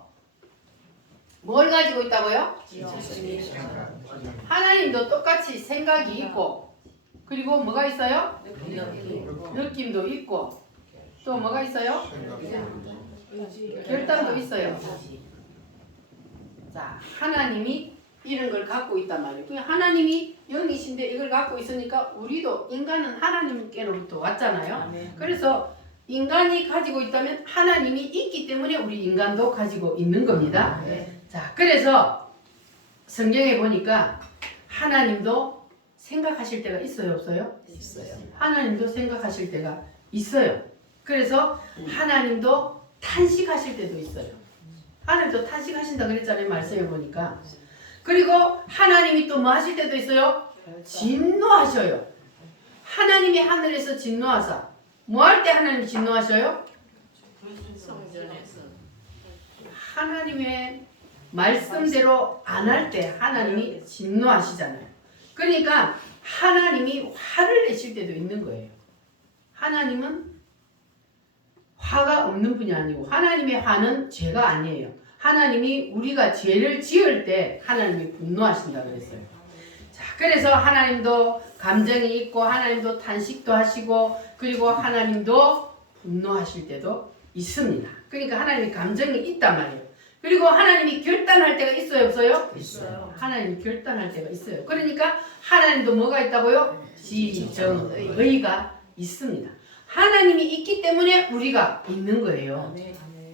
뭘 가지고 있다고요? 하나님도 똑같이 생각이 있고 그리고 뭐가 있어요? 느낌도 있고 또 뭐가 있어요? 결단도 있어요. 자, 하나님이 이런 걸 갖고 있단 말이에요. 그냥 하나님이 영이신데 이걸 갖고 있으니까 우리도 인간은 하나님께로부터 왔잖아요. 그래서 인간이 가지고 있다면 하나님이 있기 때문에 우리 인간도 가지고 있는 겁니다. 자, 그래서 성경에 보니까 하나님도 생각하실 때가 있어요, 없어요? 있어요. 하나님도 생각하실 때가 있어요. 그래서 하나님도 탄식하실 때도 있어요. 하나님도 탄식하신다 그랬잖아요, 말씀해 보니까. 그리고 하나님이 또 뭐 하실 때도 있어요? 진노하셔요. 하나님이 하늘에서 진노하사 뭐 할 때 하나님 진노하셔요? 하나님의 말씀대로 안 할 때 하나님이 진노하시잖아요. 그러니까 하나님이 화를 내실 때도 있는 거예요. 하나님은 화가 없는 분이 아니고 하나님의 화는 죄가 아니에요. 하나님이 우리가 죄를 지을 때 하나님이 분노하신다 그랬어요. 자, 그래서 하나님도 감정이 있고 하나님도 탄식도 하시고 그리고 하나님도 분노하실 때도 있습니다. 그러니까 하나님이 감정이 있단 말이에요. 그리고 하나님이 결단할 때가 있어요, 없어요? 있어요. 하나님이 결단할 때가 있어요. 그러니까 하나님도 뭐가 있다고요? 지정의가 있습니다. 하나님이 있기 때문에 우리가 있는 거예요.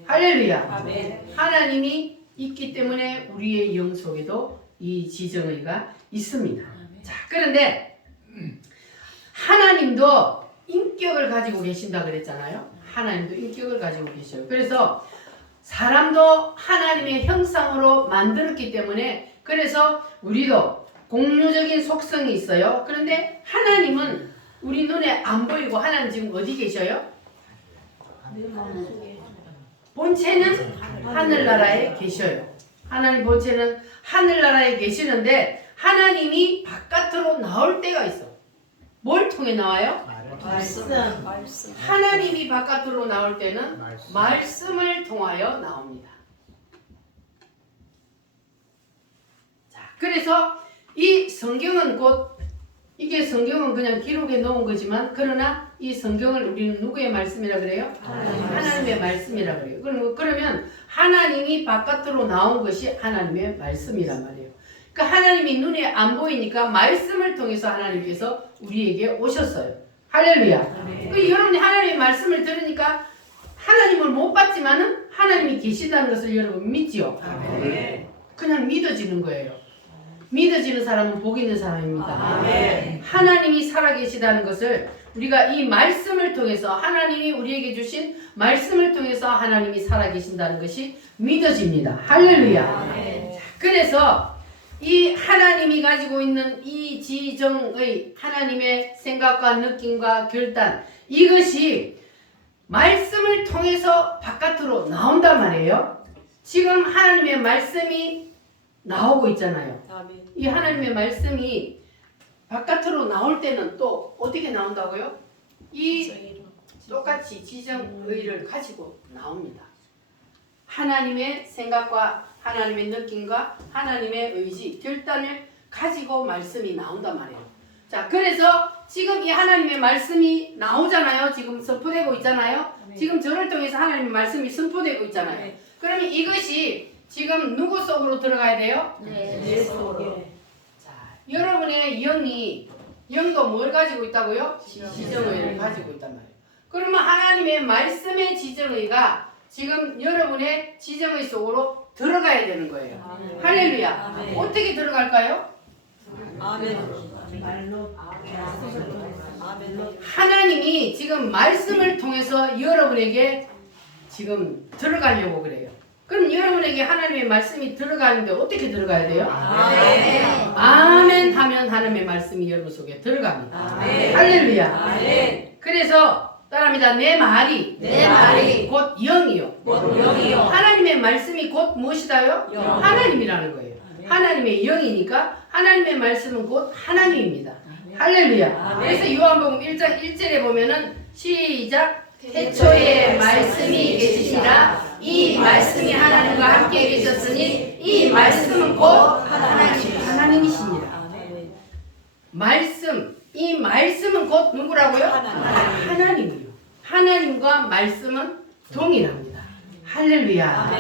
할렐루야. 아멘. 하나님이 있기 때문에 우리의 영 속에도 이 지정의가 있습니다. 자, 그런데 하나님도 인격을 가지고 계신다 그랬잖아요. 하나님도 인격을 가지고 계셔요. 그래서 사람도 하나님의 형상으로 만들었기 때문에 그래서 우리도 공유적인 속성이 있어요. 그런데 하나님은 우리 눈에 안 보이고 하나님 지금 어디 계셔요? 본체는 하늘나라에 계셔요. 하나님 본체는 하늘나라에 계시는데 하나님이 바깥으로 나올 때가 있어. 뭘 통해 나와요? 말씀. 하나님이 바깥으로 나올 때는 말씀을 통하여 나옵니다. 자, 그래서 이 성경은 곧 이게 성경은 그냥 기록에 놓은 거지만 그러나 이 성경을 우리는 누구의 말씀이라 그래요? 하나님의 말씀이라 그래요. 그러면 하나님이 바깥으로 나온 것이 하나님의 말씀이란 말이에요. 그러니까 하나님이 눈에 안 보이니까 말씀을 통해서 하나님께서 우리에게 오셨어요. 할렐루야. 그 여러분이 하나님의 말씀을 들으니까 하나님을 못 봤지만은 하나님이 계시다는 것을 여러분 믿지요? 그냥 믿어지는 거예요. 믿어지는 사람은 복 있는 사람입니다. 아멘. 하나님이 살아계시다는 것을 우리가 이 말씀을 통해서 하나님이 우리에게 주신 말씀을 통해서 하나님이 살아계신다는 것이 믿어집니다. 할렐루야. 아멘. 그래서 이 하나님이 가지고 있는 이 지정의 하나님의 생각과 느낌과 결단 이것이 말씀을 통해서 바깥으로 나온단 말이에요. 지금 하나님의 말씀이 나오고 있잖아요. 이 하나님의 말씀이 바깥으로 나올 때는 또 어떻게 나온다고요? 이 똑같이 지정의를 가지고 나옵니다. 하나님의 생각과 하나님의 느낌과 하나님의 의지, 결단을 가지고 말씀이 나온단 말이에요. 자, 그래서 지금 이 하나님의 말씀이 나오잖아요. 지금 선포되고 있잖아요. 지금 저를 통해서 하나님의 말씀이 선포되고 있잖아요. 그러면 이것이 지금 누구 속으로 들어가야 돼요? 내 속으로. 자, 여러분의 영도 뭘 가지고 있다고요? 지정의를 가지고 있단 말이에요. 그러면 하나님의 말씀의 지정의가 지금 여러분의 지정의 속으로 들어가야 되는 거예요. 아멘. 할렐루야. 아멘. 어떻게 들어갈까요? 아멘. 하나님이 지금 말씀을 통해서 여러분에게 지금 들어가려고 그래요. 그럼 여러분에게 하나님의 말씀이 들어가는데 어떻게 들어가야 돼요? 아멘. 아멘 하면 하나님의 말씀이 여러분 속에 들어갑니다. 아멘. 할렐루야. 아멘. 그래서 따라합니다. 내 말이 곧 영이요. 곧 영이요. 하나님의 말씀이 곧 무엇이다요? 영. 하나님이라는 거예요. 하나님의 영이니까 하나님의 말씀은 곧 하나님입니다. 할렐루야. 아멘. 그래서 요한복음 1장 1절에 보면은 시작. 태초에 말씀이 계시니라 이 말씀이 하나님과 함께 계셨으니 이 말씀은 곧 하나님이시니라. 말씀, 이 말씀은 곧 누구라고요? 하나님이요. 하나님과 말씀은 동일합니다. 할렐루야.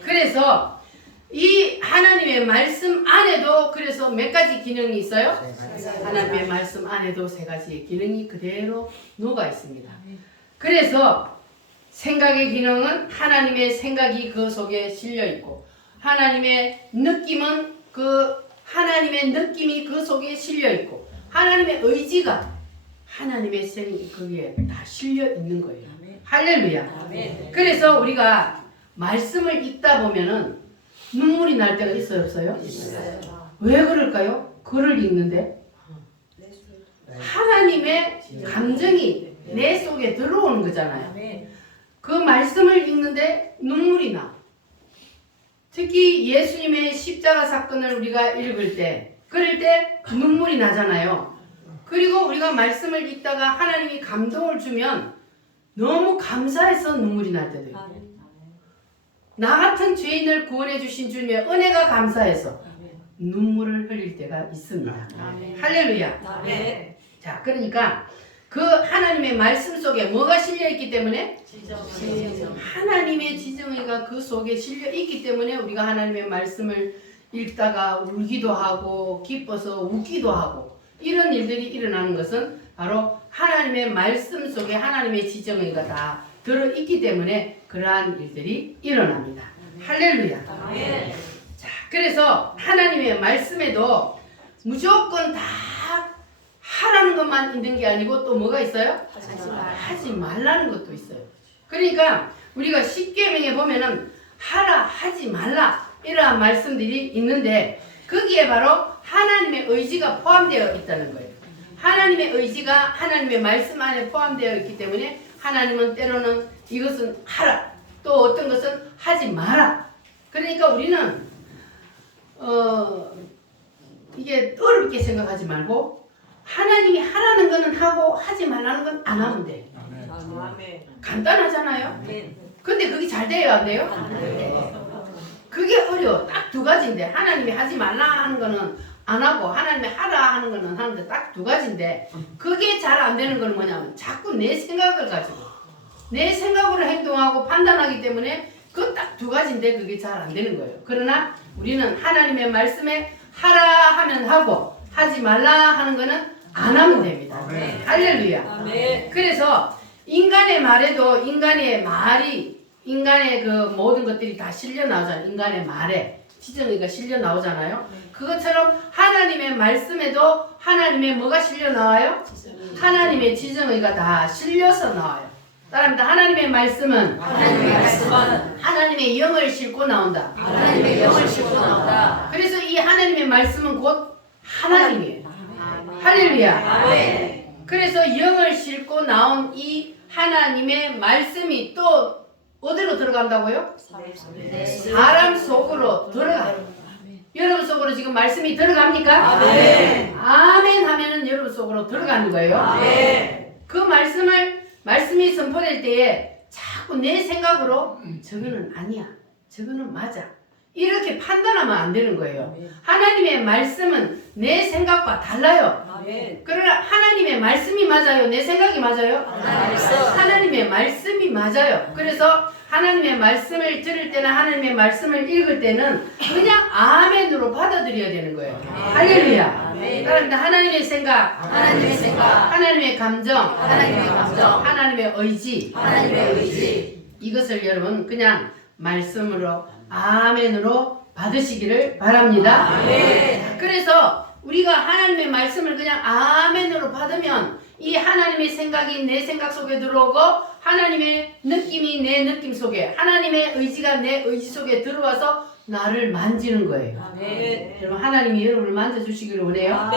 그래서 이 하나님의 말씀 안에도 그래서 몇 가지 기능이 있어요? 하나님의 말씀 안에도 세 가지의 기능이 그대로 녹아 있습니다. 그래서 생각의 기능은 하나님의 생각이 그 속에 실려 있고, 하나님의 느낌은 하나님의 느낌이 그 속에 실려 있고, 하나님의 의지가 하나님의 거기에 다 실려 있는 거예요. 할렐루야. 그래서 우리가 말씀을 읽다 보면은 눈물이 날 때가 있어요, 없어요? 왜 그럴까요? 글을 읽는데 하나님의 감정이 내 속에 들어오는 거잖아요. 그 말씀을 읽는데 눈물이 나. 특히 예수님의 십자가 사건을 우리가 읽을 때, 그럴 때 눈물이 나잖아요. 그리고 우리가 말씀을 읽다가 하나님이 감동을 주면 너무 감사해서 눈물이 날 때도 있고, 나 같은 죄인을 구원해 주신 주님의 은혜가 감사해서 눈물을 흘릴 때가 있습니다. 할렐루야. 자, 그러니까 그 하나님의 말씀 속에 뭐가 실려 있기 때문에? 하나님의 지정의가 그 속에 실려 있기 때문에 우리가 하나님의 말씀을 읽다가 울기도 하고 기뻐서 웃기도 하고 이런 일들이 일어나는 것은 바로 하나님의 말씀 속에 하나님의 지정의가 다 들어있기 때문에 그러한 일들이 일어납니다. 할렐루야. 자, 그래서 하나님의 말씀에도 무조건 다 하라는 것만 있는 게 아니고 또 뭐가 있어요? 하지 말라는 것도 있어요. 그러니까 우리가 십계명에 보면은 하라, 하지 말라 이러한 말씀들이 있는데 거기에 바로 하나님의 의지가 포함되어 있다는 거예요. 하나님의 의지가 하나님의 말씀 안에 포함되어 있기 때문에 하나님은 때로는 이것은 하라, 또 어떤 것은 하지 마라. 그러니까 우리는 이게 어렵게 생각하지 말고 하나님이 하라는 거는 하고 하지 말라는 건 안 하면 돼. 간단하잖아요. 근데 그게 잘 돼요, 안 돼요? 그게 어려워. 딱 두 가지인데 하나님이 하지 말라 하는 거는 안 하고 하나님이 하라 하는 거는 하는데 딱 두 가지인데 그게 잘 안 되는 건 뭐냐면 자꾸 내 생각을 가지고 내 생각으로 행동하고 판단하기 때문에 그 딱 두 가지인데 그게 잘 안 되는 거예요. 그러나 우리는 하나님의 말씀에 하라 하면 하고 하지 말라 하는 거는 안 하면 됩니다. 할렐루야. 그래서 인간의 말에도 인간의 말이 인간의 그 모든 것들이 다 실려 나오잖아요. 인간의 말에 지정의가 실려 나오잖아요. 그것처럼 하나님의 말씀에도 하나님의 뭐가 실려 나와요? 하나님의 지정의가 다 실려서 나와요. 따라합니다. 하나님의 말씀은 하나님의 영을 싣고 나온다. 그래서 이 하나님의 말씀은 곧 하나님이에요. 할렐루야. 그래서 영을 싣고 나온 이 하나님의 말씀이 또 어디로 들어간다고요? 사람 속으로 들어가요. 여러분 속으로 지금 말씀이 들어갑니까? 아멘 하면은 여러분 속으로 들어가는 거예요. 그 말씀이 선포될 때에 자꾸 내 생각으로 저거는 아니야, 저거는 맞아 이렇게 판단하면 안 되는 거예요. 하나님의 말씀은 내 생각과 달라요. 그러나 하나님의 말씀이 맞아요? 내 생각이 맞아요? 하나님의 말씀이 맞아요. 그래서 하나님의 말씀을 들을 때나 하나님의 말씀을 읽을 때는 그냥 아멘으로 받아들여야 되는 거예요. 할렐루야. 따라합니다. 하나님의 생각, 하나님의 감정, 하나님의 의지, 이것을 여러분 그냥 말씀으로 아멘으로 받으시기를 바랍니다. 그래서 우리가 하나님의 말씀을 그냥 아멘으로 받으면 이 하나님의 생각이 내 생각 속에 들어오고 하나님의 느낌이 내 느낌 속에, 하나님의 의지가 내 의지 속에 들어와서 나를 만지는 거예요. 여러분 하나님이 여러분을 만져주시기를 원해요.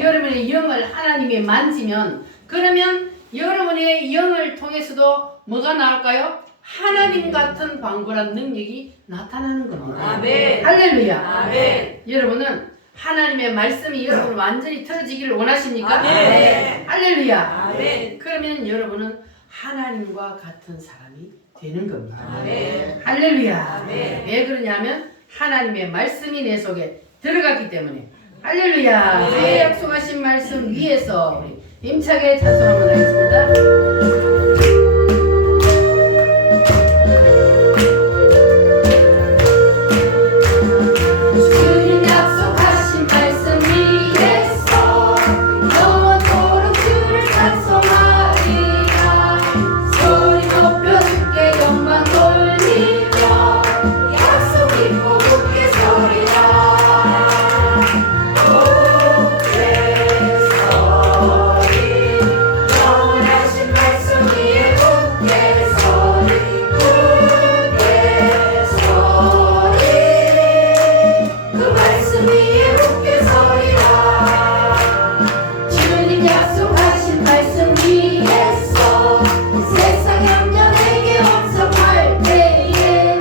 여러분의 영을 하나님이 만지면 그러면 여러분의 영을 통해서도 뭐가 나올까요? 하나님 같은 방불한 능력이 나타나는 겁니다. 할렐루야. 여러분은 하나님의 말씀이 여러분을 완전히 틀어지기를 원하십니까? 할렐루야. 그러면 여러분은 하나님과 같은 사람이 되는 겁니다. 아멘. 할렐루야. 아멘. 왜 그러냐면 하나님의 말씀이 내 속에 들어갔기 때문에. 할렐루야. 아멘. 새 약속하신 말씀 위에서 우리 힘차게 찬송 한번 하겠습니다. 주님 약속하신 말씀 위에서 영원토록 주를 찬송하리라. 소리 높여 주께 영광 돌리며 약속 믿고 굳게 서리라. 굳게 서리 영원하신 말씀 위에 굳게 서리 굳게 서리 그 말씀 위에 굳게 서리라. 주님 약속하신 말씀 위에서 세상 염려 내게 엄습할 때에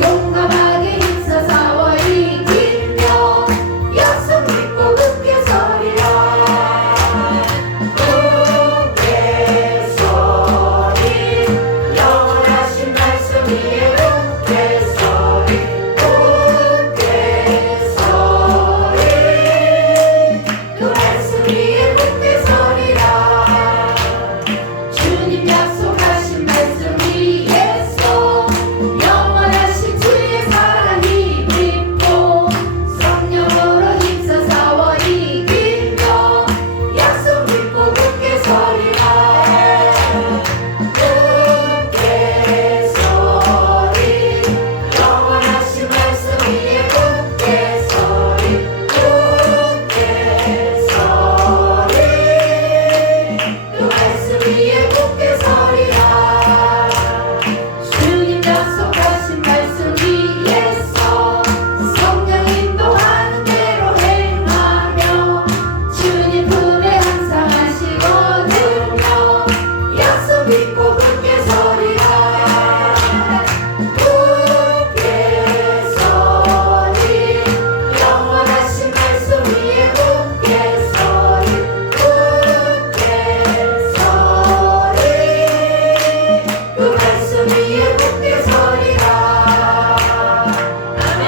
용감하게 힘써 싸워 이기며 약속 믿고 굳게 서리라. 굳게 서리 영원하신 말씀 위에 굳게 서리 굳게 서리 그 말씀 위에 굳게 서리라. 주님 약속하신 말씀 위에서 영원하신 주의 사랑이 깊고 성령으로 힘써 싸워 이기며 약속 믿고 굳게 서리라. 굳게 서리 영원하신 말씀 위에 굳게 서리 굳게 서리 그 말씀 위에 굳게 서리라. 주님 약속하신 말씀 위에서 성령 인도하는 대로 행하며 주님 품에 항상 하시거든요. 약속 믿고 굳게 서리라. 굳게 서리 영원하신 말씀 위에 굳게 서리 굳게 서리 그 말씀 위에 굳게 서리라. 아멘.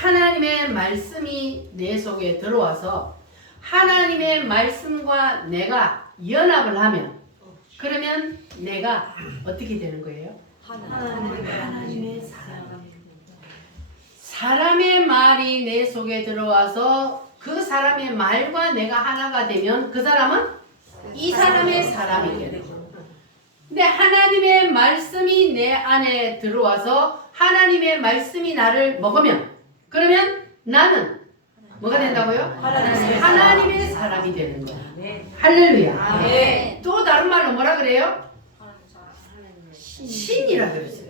하나님의 말씀이 내 속에 들어와서 하나님의 말씀과 내가 연합을 하면 그러면 내가 어떻게 되는 거예요? 하나님의 사랑. 사람의 말이 내 속에 들어와서 그 사람의 말과 내가 하나가 되면 그 사람은 이 사람의 사람이 되는 거예요. 근데 하나님의 말씀이 내 안에 들어와서 하나님의 말씀이 나를 먹으면 그러면 나는 뭐가 된다고요? 하나님의 사람이 되는 거야. 할렐루야. 아멘. 또 다른 말로 뭐라 그래요? 신이라 그랬어요.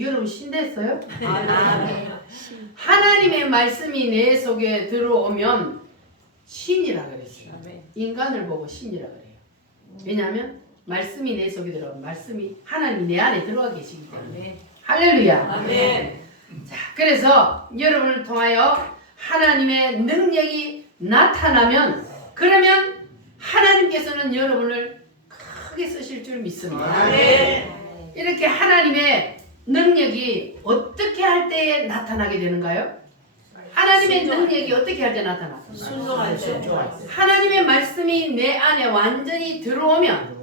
여러분 신 됐어요? 아멘. 하나님의 말씀이 내 속에 들어오면 신이라 그랬어요. 인간을 보고 신이라 그래요. 왜냐하면 말씀이 내 속에 들어오면 말씀이 하나님이 내 안에 들어와 계시기 때문에. 할렐루야. 아멘. 자, 그래서 여러분을 통하여 하나님의 능력이 나타나면 그러면 하나님께서는 여러분을 크게 쓰실 줄 믿습니다. 아멘. 이렇게 하나님의 능력이 어떻게 할 때에 나타나게 되는가요? 하나님의 능력이 어떻게 할 때 나타나? 순종할 때. 하나님의 말씀이 내 안에 완전히 들어오면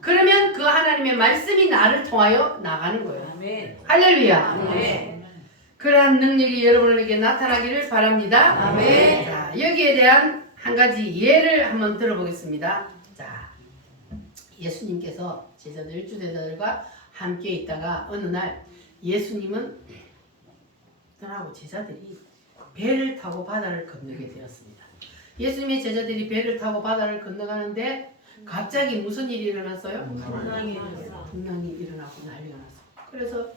그러면 그 하나님의 말씀이 나를 통하여 나가는 거예요. 아멘. 할렐루야. 아멘. 그러한 능력이 여러분에게 나타나기를 바랍니다. 아멘. 자, 여기에 대한 한 가지 예를 한번 들어보겠습니다. 자, 예수님께서 제자들, 주제자들과 함께 있다가 어느 날 예수님은 들하고 제자들이 배를 타고 바다를 건너게 되었습니다. 예수님의 제자들이 배를 타고 바다를 건너가는데 갑자기 무슨 일이 일어났어요? 분당이 일어나고 난리가 났어. 그래서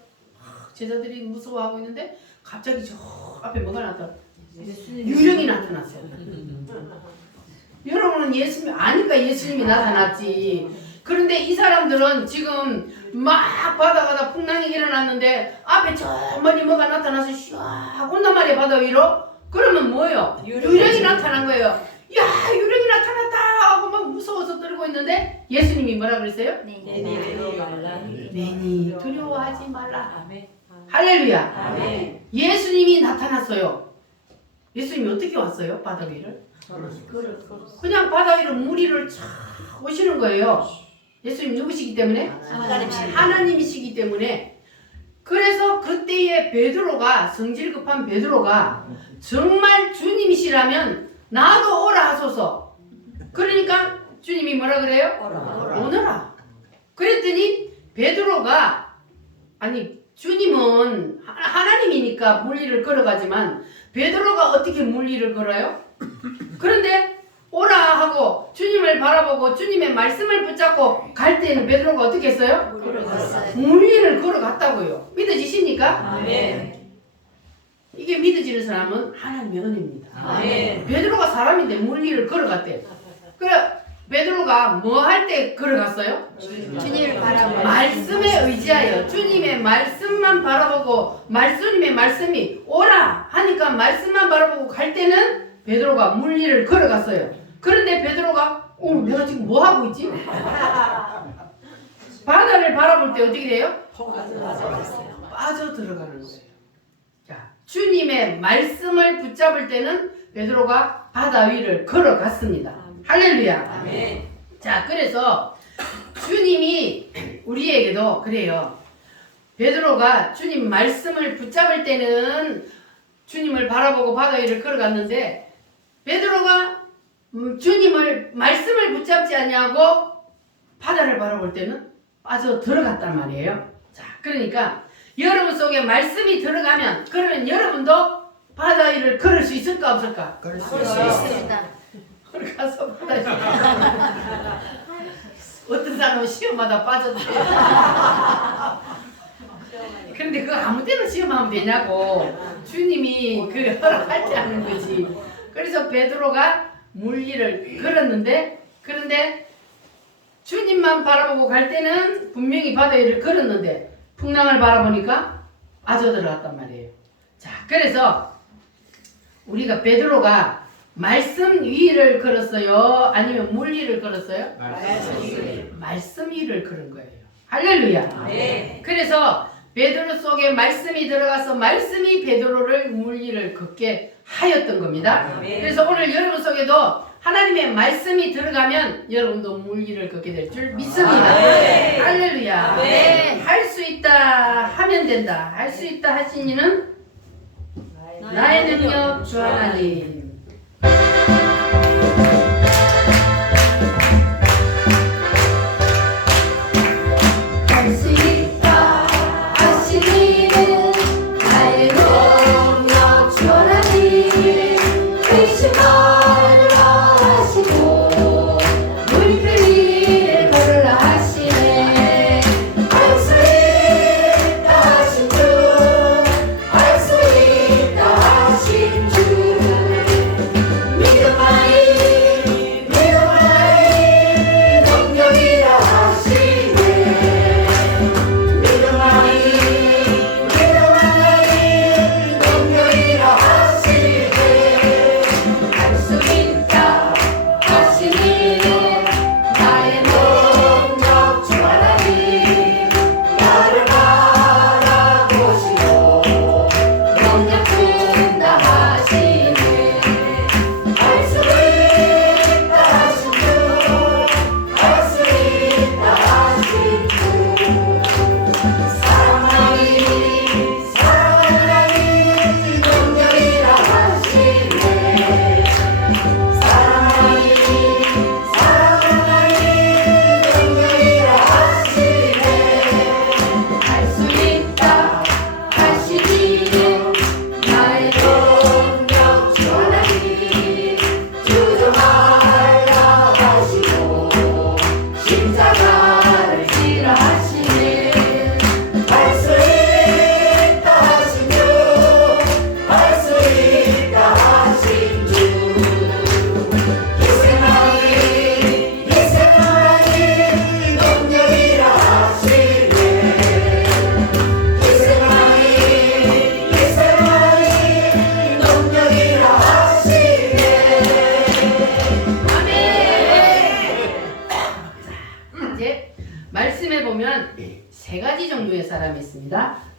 제자들이 무서워하고 있는데 갑자기 저 앞에 뭐가 나타나? 유령이 나타났어요. 여러분은 예수님 아니까 예수님이 나타났지. 그런데 이 사람들은 지금 막 바다가 풍랑이 일어났는데 앞에 저 멀리 뭐가 나타나서 슉 온단 말이에요, 바다 위로. 그러면 뭐예요? 유령이 나타난 거예요. 야, 유령이 나타났다 하고 막 무서워서 떨고 있는데 예수님이 뭐라 그랬어요? 내니 두려워하지 말라. 아멘. 할렐루야. 아멘. 예수님이 나타났어요. 예수님이 어떻게 왔어요? 바다 위를? 그냥 바다 위로 물 위를 쫙 오시는 거예요. 예수님 누구시기 때문에? 하나님이시기 때문에. 그래서 그때의 베드로가, 성질 급한 베드로가 정말 주님이시라면 나도 오라 하소서. 그러니까 주님이 뭐라 그래요? 오너라. 그랬더니 베드로가, 아니 주님은 하나님이니까 물리를 걸어가지만 베드로가 어떻게 물리를 걸어요? 그런데 오라 하고 주님을 바라보고 주님의 말씀을 붙잡고 갈 때는 베드로가 어떻게 했어요? 물리를 걸어갔다고요. 믿어지십니까? 아멘. 이게 믿어지는 사람은 하나님의 은혜입니다. 아멘. 베드로가 사람인데 물리를 걸어갔대. 그래 베드로가 뭐 할 때 걸어갔어요? 주님을 바라보고 말씀에 의지하여 주님의 말씀만 바라보고 주님의 말씀이 오라 하니까 말씀만 바라보고 갈 때는 베드로가 물리를 걸어갔어요. 그런데 베드로가 내가 지금 뭐 하고 있지? 바다를 바라볼 때 어떻게 돼요? 빠져 들어가는 거예요. 자, 주님의 말씀을 붙잡을 때는 베드로가 바다 위를 걸어갔습니다. 할렐루야. 아멘. 자, 그래서 주님이 우리에게도 그래요. 베드로가 주님 말씀을 붙잡을 때는 주님을 바라보고 바다 위를 걸어갔는데 베드로가 주님을 말씀을 붙잡지 않냐고 바다를 바라볼 때는 빠져 들어갔단 말이에요. 자, 그러니까 여러분 속에 말씀이 들어가면 그러면 여러분도 바다 위를 걸을 수 있을까 없을까? 걸을 수 있습니다. 가서 바다 위를 어떤 사람은 시험마다 빠졌대. 그런데 그거 아무 때나 시험하면 되냐고. 주님이 그 허락할 때 하는 거지. 그래서 베드로가 물리를 걸었는데 그런데 주님만 바라보고 갈 때는 분명히 바다 위를 걸었는데 풍랑을 바라보니까 빠져들어갔단 말이에요. 자, 그래서 우리가 베드로가 말씀 위를 걸었어요? 아니면 물 위를 걸었어요? 말씀 위를 걸은 거예요. 할렐루야. 네. 그래서 베드로 속에 말씀이 들어가서 말씀이 베드로를 물 위를 걷게 하였던 겁니다. 네. 그래서 오늘 여러분 속에도 하나님의 말씀이 들어가면 여러분도 물 위를 걷게 될 줄 믿습니다. 네. 할렐루야. 네. 할 수 있다 하면 된다. 할 수 있다 하신 이는 나의 능력 주 하나님. 할 수 있다 하신 이는 나의 능력 주 하나님 의심 말으라 하시고 물길 위를 걸으라 하시네. 할 수 있다 하신 주, 할 수 있다 하신 주.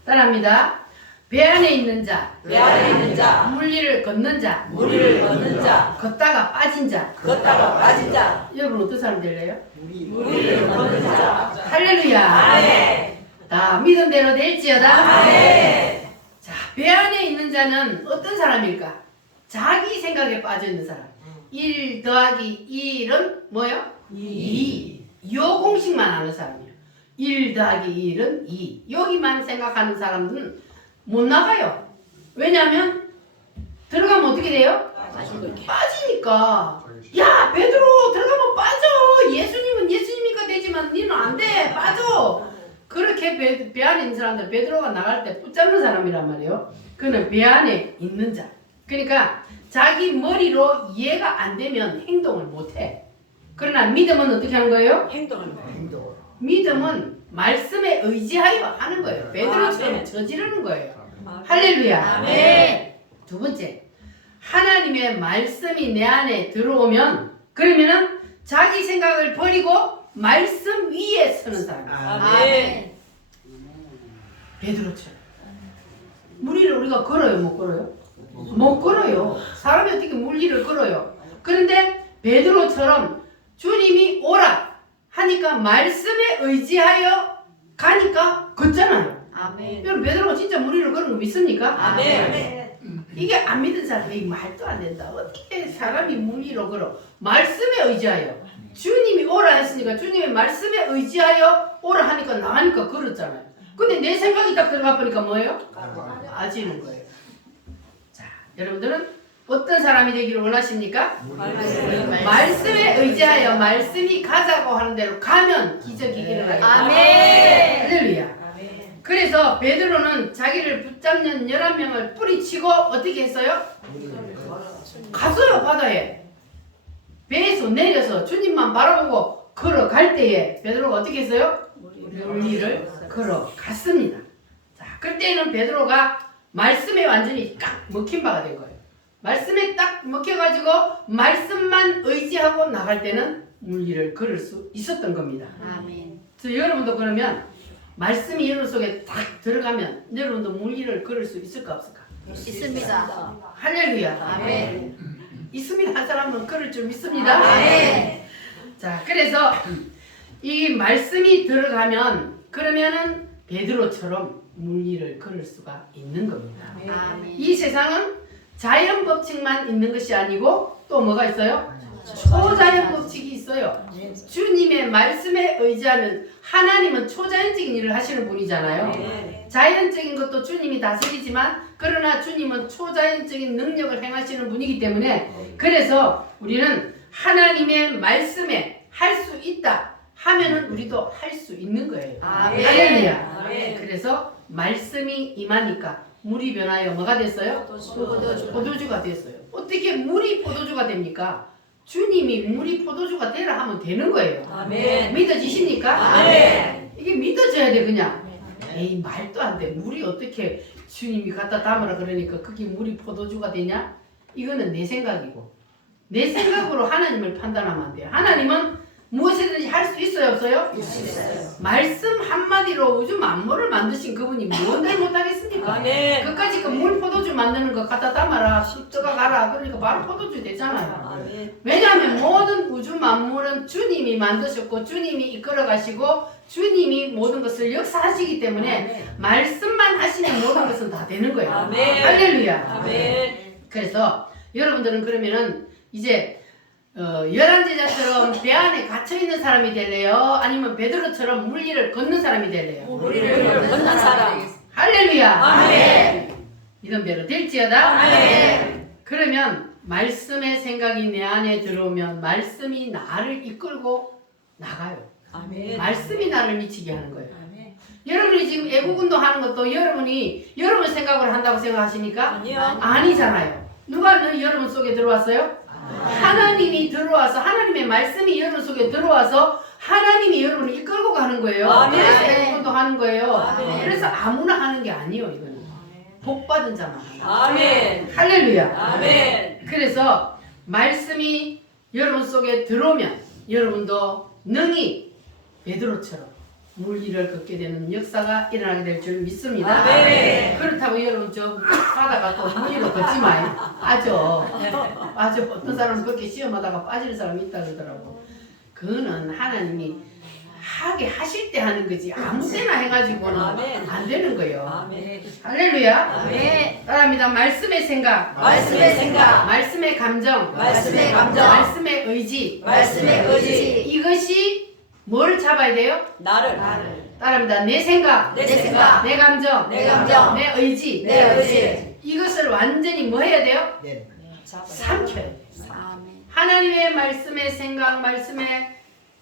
따라합니다. 배 안에 있는 자, 배 안에 있는 자, 물리를 걷는 자, 물을 걷는 자, 걷다가 빠진 자. 걷다가 빠진 자, 여러분 어떤 사람 될래요? 물을 걷는 자. 할렐루야. 아멘. 다 믿음대로 될지어다. 아멘. 자, 배 안에 있는 자는 어떤 사람일까? 자기 생각에 빠져 있는 사람. 1 더하기 1은 뭐요? 2. 요 공식만 아는 사람이에요. 1 더하기 1은 2. 여기만 생각하는 사람은 못 나가요. 왜냐하면 들어가면 어떻게 돼요? 빠지니까. 야, 베드로 들어가면 빠져. 예수님은 예수님이니까 되지만 니는 안 돼. 빠져. 그렇게 배 안에 있는 사람들, 베드로가 나갈 때 붙잡는 사람이란 말이에요. 그는 배 안에 있는 자. 그러니까 자기 머리로 이해가 안 되면 행동을 못 해. 그러나 믿음은 어떻게 하는 거예요? 행동을 믿음은 말씀에 의지하여 하는 거예요. 베드로처럼 아멘. 저지르는 거예요. 할렐루야. 아멘. 두 번째, 하나님의 말씀이 내 안에 들어오면 그러면은 자기 생각을 버리고 말씀 위에 서는 사람. 아멘. 베드로처럼. 물리를 우리가 걸어요, 못 걸어요? 못 걸어요. 사람이 어떻게 물리를 걸어요? 그런데 베드로처럼 주님이 오라 하니까 말씀에 의지하여 가니까 걷잖아요. 아멘. 여러분 베드로가 진짜 물리를 걸은 거 믿습니까? 아멘. 이게 안 믿은 사람이 말도 안 된다. 어떻게 사람이 물리로 걸어? 말씀에 의지하여. 주님이 오라 했으니까 주님의 말씀에 의지하여 오라 하니까 나가니까 걸었잖아요. 근데 내 생각이 딱 들어가 보니까 뭐예요? 빠지는 거예요. 자, 여러분들은 어떤 사람이 되기를 원하십니까? 말씀에 의지하여 말씀이 가자고 하는 대로 가면 기적이 일어나겠다. 아멘. 할렐루야. 그래서 베드로는 자기를 붙잡는 11명을 뿌리치고 어떻게 했어요? 갔어요, 바다에. 배에서 내려서 주님만 바라보고 걸어갈 때에 베드로가 어떻게 했어요? 물리를 걸어갔습니다. 자, 그때는 베드로가 말씀에 완전히 딱 먹힌 바가 된 거예요. 말씀에 딱 먹혀가지고 말씀만 의지하고 나갈 때는 물리를 걸을 수 있었던 겁니다. 아멘. 그래서 여러분도 그러면 말씀이 여러분 속에 딱 들어가면 여러분도 물리를 걸을 수 있을까 없을까? 있습니다. 할렐루야. 아멘. 있습니다. 한 사람은 걸을 줄 믿습니다. 아멘. 자, 그래서 이 말씀이 들어가면 그러면은 베드로처럼 물리를 걸을 수가 있는 겁니다. 아멘. 이 세상은 자연 법칙만 있는 것이 아니고 또 뭐가 있어요? 초자연 법칙이 있어요. 주님의 말씀에 의지하면 하나님은 초자연적인 일을 하시는 분이잖아요. 자연적인 것도 주님이 다스리지만 그러나 주님은 초자연적인 능력을 행하시는 분이기 때문에 그래서 우리는 하나님의 말씀에 할 수 있다 하면은 우리도 할 수 있는 거예요. 아멘. 할렐루야. 아멘. 그래서 말씀이 임하니까 물이 변하여 뭐가 됐어요? 포도주. 포도주가 됐어요. 어떻게 물이 포도주가 됩니까? 주님이 물이 포도주가 되라 하면 되는 거예요. 아멘. 믿어지십니까? 아멘. 이게 믿어져야 돼 그냥. 에이 말도 안 돼. 물이 어떻게 주님이 갖다 담으라 그러니까 그게 물이 포도주가 되냐? 이거는 내 생각이고 내 생각으로 하나님을 판단하면 안 돼요. 하나님은 무엇이든지 할 수 있어요 없어요? 있어요. 말씀 한마디로 우주 만물을 만드신 그분이 뭔들 못하겠습니까? 아멘. 그까지 그 물 포도주 만드는 거 갖다 담아라 십자가 가라 그러니까 바로 포도주 되잖아요. 아멘. 왜냐하면 모든 우주 만물은 주님이 만드셨고 주님이 이끌어 가시고 주님이 모든 것을 역사하시기 때문에 말씀만 하시면 모든 것은 다 되는 거예요. 아멘. 할렐루야. 아멘. 그래서 여러분들은 그러면은 이제 11제자처럼 배 안에 갇혀있는 사람이 될래요? 아니면 베드로처럼 물리를 걷는 사람이 될래요? 우리를 걷는 사람. 할렐루야. 아멘. 믿음대로 될지어다. 아멘. 그러면 말씀의 생각이 내 안에 들어오면 말씀이 나를 이끌고 나가요. 아멘. 말씀이 나를 미치게 하는 거예요. 아멘. 여러분이 지금 애국운동 하는 것도 여러분이 여러분 생각을 한다고 생각하십니까? 아니요. 아니잖아요. 누가 여러분 속에 들어왔어요? 하나님이 들어와서 하나님의 말씀이 여러분 속에 들어와서 하나님이 여러분을 이끌고 가는 거예요. 아멘. 그래서 애국운동 하는 거예요. 아멘. 그래서 아무나 하는 게 아니에요. 이거는 복 받은 자만 하는 거예요. 아멘. 할렐루야. 아멘. 그래서 말씀이 여러분 속에 들어오면 여러분도 능히 베드로처럼 물길을 걷게 되는 역사가 일어나게 될 줄 믿습니다. 아멘. 그렇다고 여러분 저 하다가 또 물길을 걷지 마요. 빠져. 어떤 사람은 그렇게 시험하다가 빠지는 사람이 있다 그러더라고. 그거는 하나님이 하게 하실 때 하는 거지 아무 때나 해가지고는 아멘. 안 되는 거예요. 아멘. 할렐루야. 아멘. 따라합니다. 말씀의 생각, 말씀의 생각, 말씀의 감정, 말씀의 감정, 말씀의 의지, 말씀의 의지, 이것이 뭘 잡아야 돼요? 나를, 따라합니다. 내 생각, 내 생각, 내 감정, 내 감정, 내 의지, 내 의지, 이것을 완전히 뭐 해야 돼요? 잡아요. 삼켜야 돼요. 아멘. 하나님의 말씀의 생각, 말씀의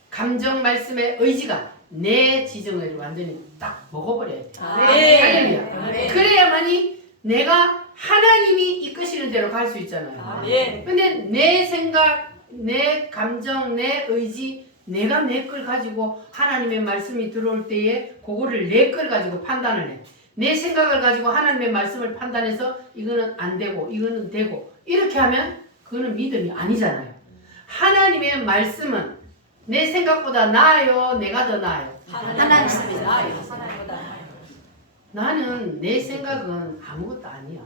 감정, 말씀의 의지가 내 지정을 완전히 딱 먹어버려야 돼요. 아멘. 할렐루야. 아멘. 그래야만이 내가 하나님이 이끄시는 대로 갈 수 있잖아요. 아멘. 근데 내 생각, 내 감정, 내 의지, 내가 내 걸 가지고 하나님의 말씀이 들어올 때에 그거를 내 걸 가지고 판단을 해. 내 생각을 가지고 하나님의 말씀을 판단해서 이거는 안 되고 이거는 되고 이렇게 하면 그거는 믿음이 아니잖아요. 하나님의 말씀은 내 생각보다 나아요? 내가 더 나아요? 하나님이 나아요. 나는 내 생각은 아무것도 아니야.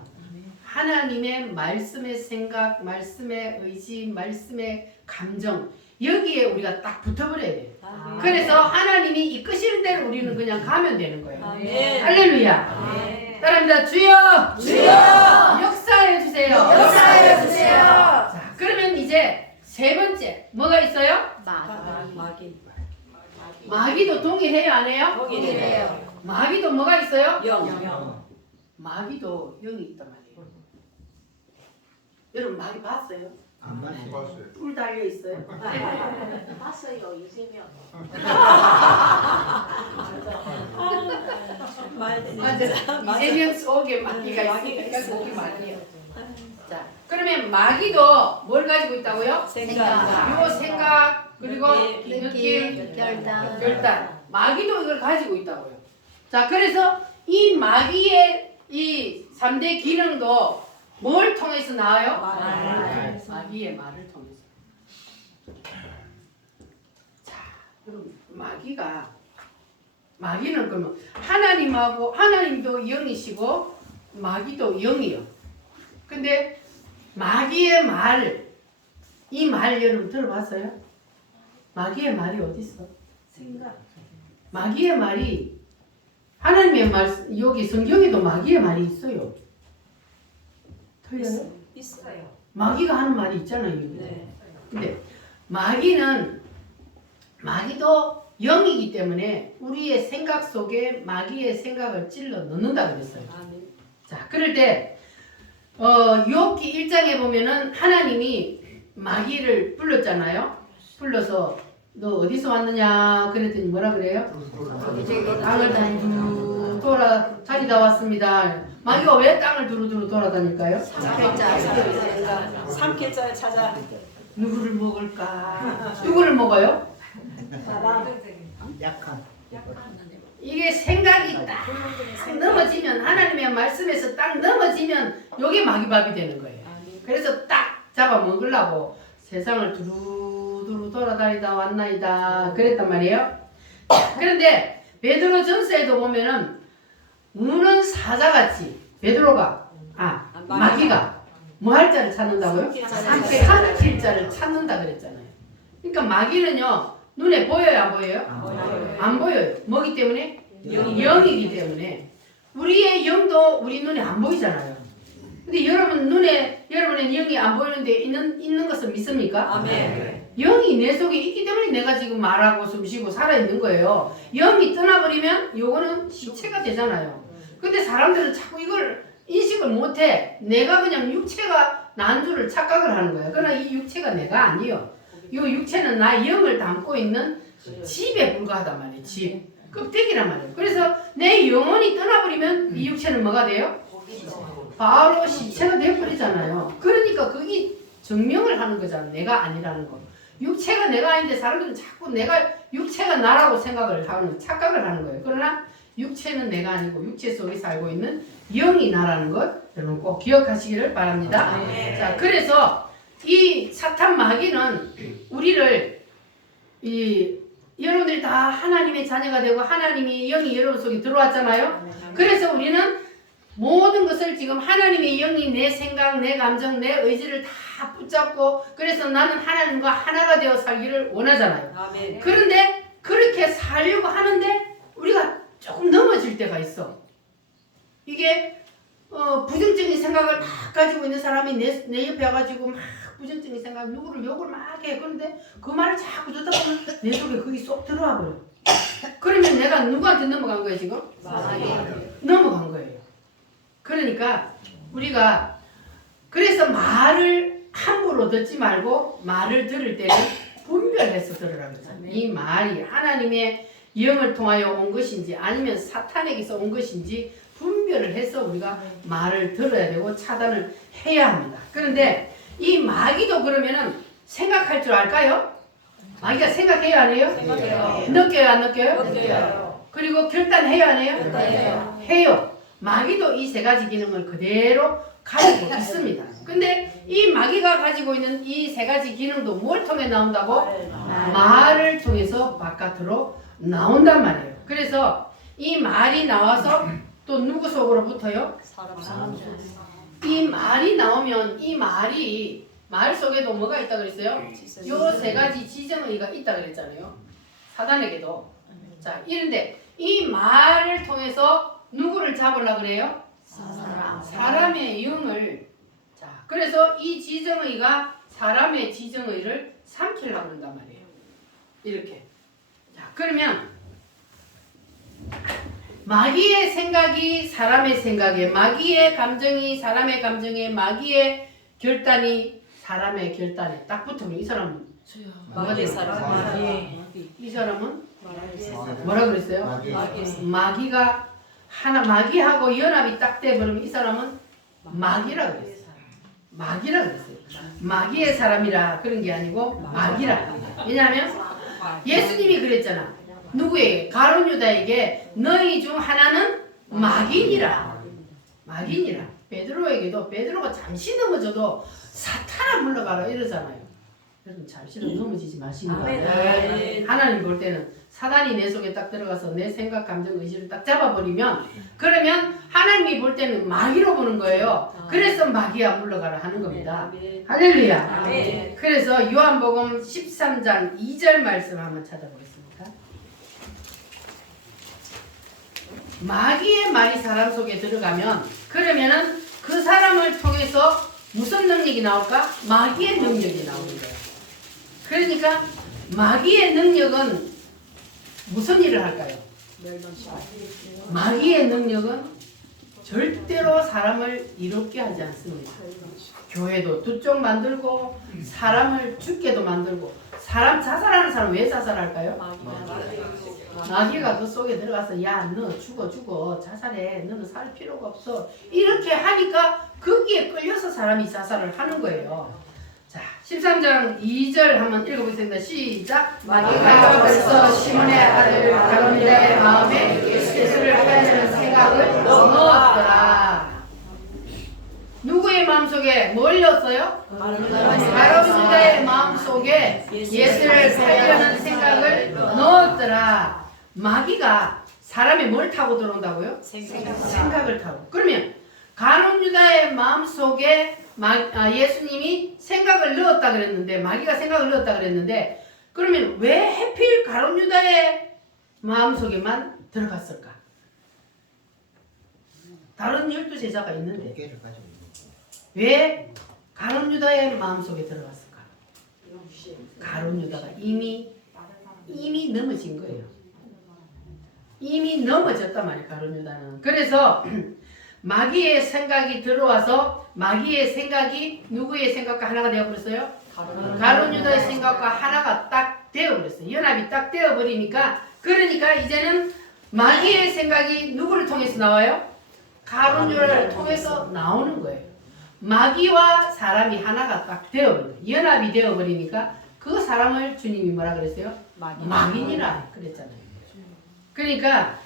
하나님의 말씀의 생각, 말씀의 의지, 말씀의 감정 여기에 우리가 딱 붙어버려야 돼요. 아멘. 그래서 하나님이 이끄시는 대로 우리는 그냥 가면 되는 거예요. 아멘. 할렐루야. 아멘. 따라합니다. 주여! 주여! 역사해 주세요. 역사해 주세요. 자, 그러면 이제 세 번째 뭐가 있어요? 마귀. 마귀도 동일해요, 안 해요? 동일해요. 마귀도 뭐가 있어요? 영. 마귀도 영이 있단 말이에요. 여러분 마귀 봤어요? 안 봤어요. 뿔 달려 있어요. 봤어요 이세명. 맞아. 이재명 속에 마귀가 마귀가 있으니까 있어요. 거기 마귀예요. 자, 그러면 마귀도 뭘 가지고 있다고요? 생각. 요 생각 그리고 느낌, 느낌, 결단. 결단. 마귀도 이걸 가지고 있다고요. 자, 그래서 이 마귀의 이 3대 기능도 뭘 통해서 나와요? 말. 마귀의 말을 통해서. 자, 그럼 마귀는 그러면 하나님하고 하나님도 영이시고 마귀도 영이요. 근데 마귀의 말, 이 말 여러분 들어봤어요? 마귀의 말이 어디 있어? 마귀의 말이 하나님의 말 여기 성경에도 마귀의 말이 있어요. 틀려요? 있어요. 마귀가 하는 말이 있잖아요. 여기. 네. 근데 마귀도 영이기 때문에 우리의 생각 속에 마귀의 생각을 찔러 넣는다 그랬어요. 아멘. 자, 그럴 때 욥기 1장에 보면은 하나님이 마귀를 불렀잖아요. 불러서 너 어디서 왔느냐 그랬더니 뭐라 그래요? 땅을 두루 돌아다니다 왔습니다. 마귀가 왜 땅을 두루두루 돌아다닐까요? 삼킬자를 찾아. 누구를 먹을까? 누구를 먹어요? 약한. 이게 생각이 딱 넘어지면 하나님의 말씀에서 딱 넘어지면 요게 마귀밥이 되는 거예요. 그래서 딱 잡아먹으려고 세상을 두루두루 돌아다니다 왔나이다 그랬단 말이에요. 그런데 베드로 전서에도 보면은 우는 사자같이 베드로가 마귀가 뭐 할 자를 찾는다고요? 삼킬 자를 찾는다 그랬잖아요. 그러니까 마귀는요 눈에 보여요 안 보여요? 안 보여요. 뭐기 때문에? 영이기 때문에 우리의 영도 우리 눈에 안 보이잖아요. 근데 여러분의 영이 안 보이는데 있는 것은 믿습니까? 아멘. 영이 내 속에 있기 때문에 내가 지금 말하고 숨쉬고 살아있는 거예요. 영이 떠나버리면 요거는 시체가 되잖아요. 근데 사람들은 자꾸 이걸 인식을 못해. 내가 그냥 육체가 난 줄을 착각을 하는 거예요. 그러나 이 육체가 내가 아니에요. 이 육체는 나 영을 담고 있는 집에 불과하단 말이에요. 집. 껍데기란 말이에요. 그래서 내 영혼이 떠나버리면 이 육체는 뭐가 돼요? 바로 시체가 되어버리잖아요. 그러니까 그게 증명을 하는 거잖아. 내가 아니라는 거. 육체가 내가 아닌데 사람들은 자꾸 내가 육체가 나라고 생각을 하는 착각을 하는 거예요. 그러나 육체는 내가 아니고 육체 속에 살고 있는 영이 나라는 것 여러분 꼭 기억하시기를 바랍니다. 자, 그래서 이 사탄 마귀는 우리를 이 여러분들이 다 하나님의 자녀가 되고 하나님의 영이 여러분 속에 들어왔잖아요. 그래서 우리는 모든 것을 지금 하나님의 영이 내 생각, 내 감정, 내 의지를 다 붙잡고 그래서 나는 하나님과 하나가 되어 살기를 원하잖아요. 아멘. 그런데 그렇게 살려고 하는데 우리가 조금 넘어질 때가 있어. 이게 부정적인 생각을 막 가지고 있는 사람이 내 옆에 와가지고 막 부정적인 생각, 누구를 욕을 막 해. 그런데 그 말을 자꾸 듣다 보면 내 속에 그게 쏙 들어와 버려. 그러면 내가 누구한테 넘어간 거예요 지금? 넘어간 거예요. 그러니까 우리가 그래서 말을 함부로 듣지 말고 말을 들을 때는 분별해서 들으라고 했잖아요. 이 말이 하나님의 영을 통하여 온 것인지 아니면 사탄에게서 온 것인지 분별을 해서 우리가 말을 들어야 되고 차단을 해야 합니다. 그런데 이 마귀도 그러면은 생각할 줄 알까요? 마귀가 생각해요 안 해요? 생각해요. 느껴요 안 느껴요? 느껴요. 그리고 결단해요 안 해요? 느껴요. 해요. 마귀도 이 세 가지 기능을 그대로 가지고 있습니다. 근데 이 마귀가 가지고 있는 이 세 가지 기능도 뭘 통해 나온다고? 말을 통해서 바깥으로 나온단 말이에요. 그래서 이 말이 나와서 또 누구 속으로 붙어요? 이 말이 나오면 이 말이 말 속에도 뭐가 있다 그랬어요? 요 세 가지 지정의가 있다 그랬잖아요. 사단에게도. 자, 이런데 이 말을 통해서 누구를 잡으려고 그래요? 사람의 영을. 자, 그래서 이 지정의가 사람의 지정의를 삼키려고 한단 말이에요. 이렇게. 자, 그러면 마귀의 생각이 사람의 생각에, 마귀의 감정이 사람의 감정에, 마귀의 결단이 사람의 결단에 딱 붙으면 이 사람은 뭐가 돼요? 이 사람은 뭐라 그랬어요? 마귀가 마귀하고 연합이 딱 돼버리면 이 사람은 마귀라 그랬어요. 마귀라 그랬어요. 마귀의 사람이라 그런 게 아니고 마귀라. 왜냐하면 예수님이 그랬잖아. 누구에게? 가룟 유다에게 너희 중 하나는 마귀니라. 마귀니라. 베드로에게도 베드로가 잠시 넘어져도 사탄아 물러가라 이러잖아요. 여러분 잠시는 넘어지지 마시는 거예요. 하나님 볼 때는 사단이 내 속에 딱 들어가서 내 생각, 감정, 의지를 딱 잡아버리면 그러면 하나님이 볼 때는 마귀로 보는 거예요. 그래서 마귀야 물러가라 하는 겁니다. 할렐루야. 그래서 요한복음 13장 2절 말씀 한번 찾아보겠습니다. 마귀의 말이 사람 속에 들어가면 그러면은 그 사람을 통해서 무슨 능력이 나올까? 마귀의 능력이 나오는 거예요. 그러니까 마귀의 능력은 무슨 일을 할까요? 마귀의 능력은 절대로 사람을 이롭게 하지 않습니다. 교회도 두 쪽 만들고 사람을 죽게도 만들고 사람 자살하는 사람 왜 자살할까요? 마귀가 그 속에 들어가서 야 너 죽어 자살해 너는 살 필요가 없어 이렇게 하니까 거기에 끌려서 사람이 자살을 하는 거예요. 자 13장 2절 한번 읽어보겠습니다. 시작. 마귀가 벌써 시몬의 아들 가룟 유다의 마음에 예수를 팔려는 생각을 넣었더라. 누구의 마음속에 뭘 넣었어요? 가룟 유다의 마음속에 예수를 팔려는 생각을 넣었더라. 마귀가 사람이 뭘 타고 들어온다고요? 생각을 타고. 그러면 가룟 유다의 마음속에 예수님이 생각을 넣었다 그랬는데 마귀가 생각을 넣었다 그랬는데 그러면 왜 하필 가룟 유다의 마음속에만 들어갔을까? 다른 12제자가 있는데 왜 가룟 유다의 마음속에 들어갔을까? 가룟 유다가 이미 넘어진 거예요. 이미 넘어졌단 말이에요. 가룟 유다는. 그래서 마귀의 생각이 들어와서 마귀의 생각이 누구의 생각과 하나가 되어버렸어요? 가룟 유다의 생각과 하나가 딱 되어버렸어요. 연합이 딱 되어버리니까 그러니까 이제는 마귀의 생각이 누구를 통해서 나와요? 가룟 유다를 통해서 나오는 거예요. 마귀와 사람이 하나가 딱 되어버려요. 연합이 되어버리니까 그 사람을 주님이 뭐라 그랬어요? 마귀니라 그랬잖아요. 그러니까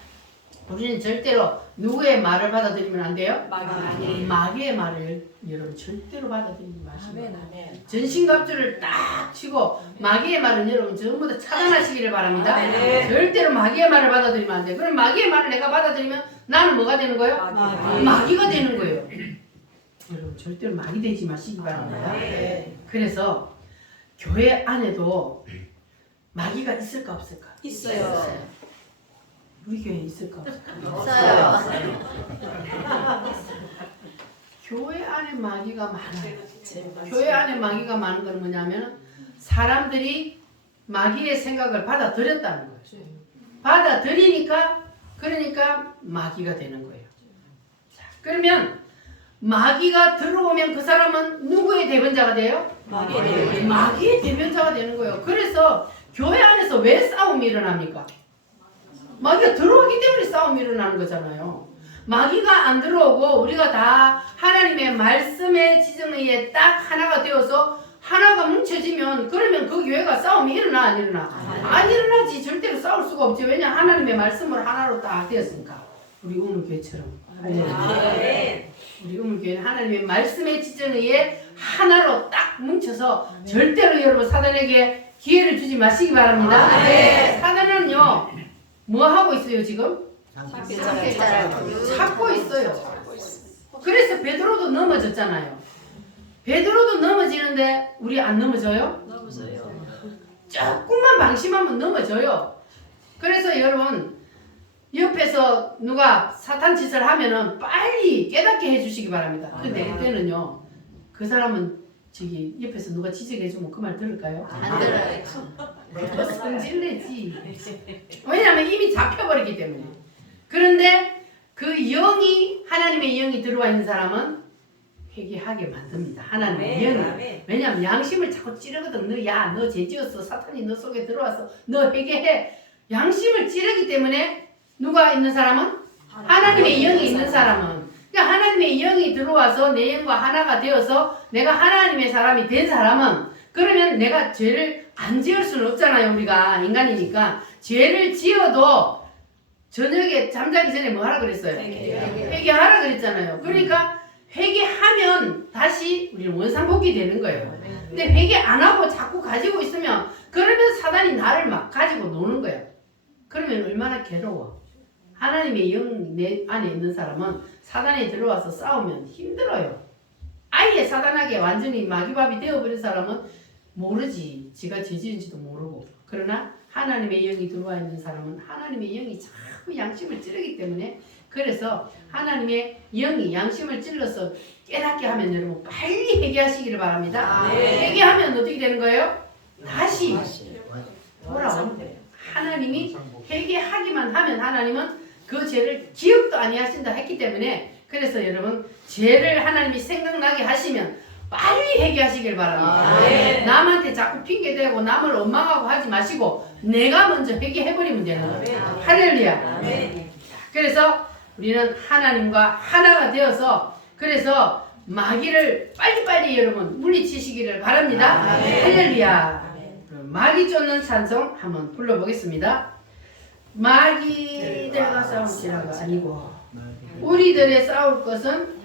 우리는 절대로 누구의 말을 받아들이면 안 돼요? 마귀. 마귀의 말을 여러분 절대로 받아들이지 마시고 아멘 아멘. 전신갑주를 딱 치고 마귀의 말은 여러분 전부 다 차단하시기를 바랍니다. 네. 절대로 마귀의 말을 받아들이면 안 돼요. 그럼 마귀의 말을 내가 받아들이면 나는 뭐가 되는 거예요? 마귀. 마귀가 되는 거예요. 여러분 절대로 마귀 되지 마시기 바랍니다. 네. 그래서 교회 안에도 마귀가 있을까 없을까? 있어요. 우리 교회에 있을까 없을까? 있어요. 교회 안에 마귀가 많아요. 교회 안에 마귀가 많은 건 뭐냐면 사람들이 마귀의 생각을 받아들였다는 거예요. 받아들이니까 그러니까 마귀가 되는 거예요. 자, 그러면 마귀가 들어오면 그 사람은 누구의 대변자가 돼요? 마귀의 대변자가 되는 거예요. 그래서 교회 안에서 왜 싸움이 일어납니까? 마귀가 들어오기 때문에 싸움이 일어나는 거잖아요. 마귀가 안 들어오고 우리가 다 하나님의 말씀의 지정의에 딱 하나가 되어서 하나가 뭉쳐지면 그러면 그 교회가 싸움이 일어나 안 일어나? 안 일어나지. 절대로 싸울 수가 없지. 왜냐 하나님의 말씀으로 하나로 딱 되었으니까. 우리 우물교회처럼. 우리 우물교회는 하나님의 말씀의 지정의에 하나로 딱 뭉쳐서 절대로 여러분 사단에게 기회를 주지 마시기 바랍니다. 사단은요 뭐 하고 있어요 지금? 찾고 있어요. 그래서 베드로도 넘어졌잖아요. 베드로도 넘어지는데 우리 안 넘어져요? 조금만 방심하면 넘어져요. 그래서 여러분 옆에서 누가 사탄 짓을 하면은 빨리 깨닫게 해주시기 바랍니다. 근데 그때는요 그 사람은 저기 옆에서 누가 지적해주면 그 말 들을까요? 안 들어요. 성질내지. 왜냐면 이미 잡혀버리기 때문에. 그런데 그 영이 하나님의 영이 들어와 있는 사람은 회개하게 만듭니다. 하나님의 영이. 왜냐면 양심을 자꾸 찌르거든. 너 죄지었어. 사탄이 너 속에 들어와서 너 회개해. 양심을 찌르기 때문에 누가 있는 사람은? 하나님의 영이 있는 사람은. 그러니까 하나님의 영이 들어와서 내 영과 하나가 되어서 내가 하나님의 사람이 된 사람은 그러면 내가 죄를 안 지을 수는 없잖아요. 우리가 인간이니까. 죄를 지어도 저녁에 잠자기 전에 뭐 하라 그랬어요? 회개하라 그랬잖아요. 그러니까 회개하면 다시 우리는 원상복귀 되는 거예요. 근데 회개 안 하고 자꾸 가지고 있으면 그러면 사단이 나를 막 가지고 노는 거예요. 그러면 얼마나 괴로워. 하나님의 영 내 안에 있는 사람은 사단이 들어와서 싸우면 힘들어요. 아예 사단에게 완전히 마귀밥이 되어버린 사람은 모르지. 지가 죄지은지도 모르고. 그러나 하나님의 영이 들어와 있는 사람은 하나님의 영이 자꾸 양심을 찌르기 때문에 그래서 하나님의 영이 양심을 찔러서 깨닫게 하면 여러분 빨리 회개하시기를 바랍니다. 회개하면 어떻게 되는 거예요? 다시 돌아오는 거예요. 하나님이 회개하기만 하면 하나님은 그 죄를 기억도 아니하신다 했기 때문에 그래서 여러분 죄를 하나님이 생각나게 하시면 빨리 회개하시길 바랍니다. 남한테 자꾸 핑계대고 남을 원망하고 하지 마시고 내가 먼저 회개해버리면 되는 거예요. 할렐루야. 그래서 우리는 하나님과 하나가 되어서 그래서 마귀를 빨리빨리 여러분 물리치시기를 바랍니다. 할렐루야. 마귀 쫓는 찬송 한번 불러보겠습니다. 마귀들과 싸울지라가 아니고 우리들의 싸울 것은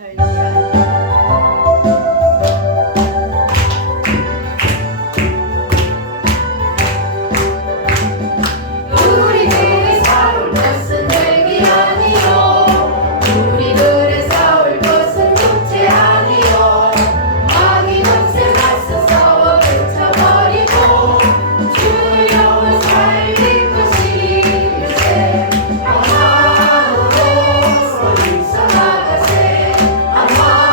아마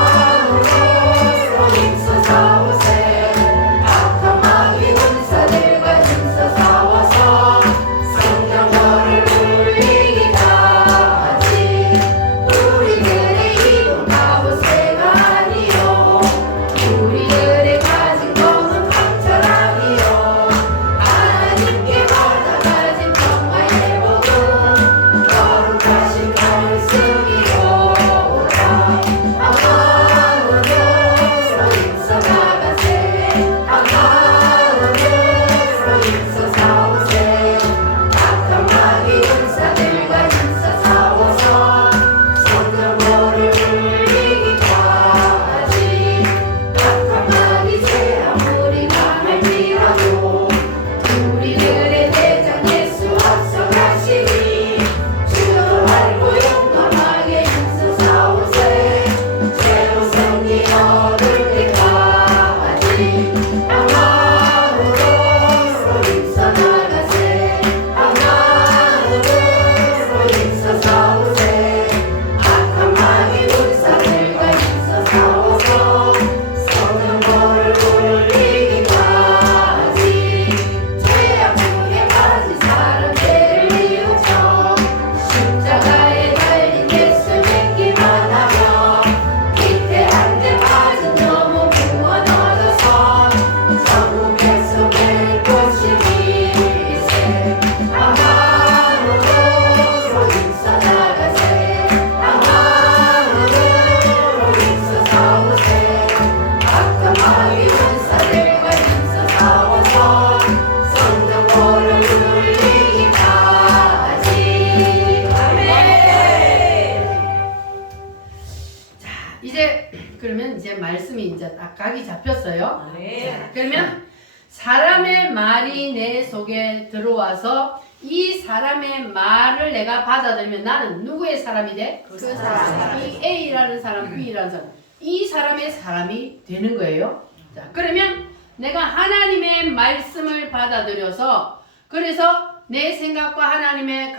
이제 그러면 이제 말씀이 이제 딱 각이 잡혔어요. 네. 그러면 사람의 말이 내 속에 들어와서 이 사람의 말을 내가 받아들이면 나는 누구의 사람이 돼? 그 사람. 이 A라는 사람, B라는 사람. 이 사람의 사람이 되는 거예요. 자, 그러면 내가 하나님의 말씀을 받아들여서 그래서 내 생각과 하나님의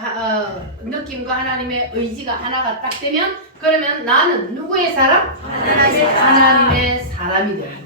느낌과 하나님의 의지가 하나가 딱 되면 그러면 나는 누구의 사람? 하나님의 사람이 돼요.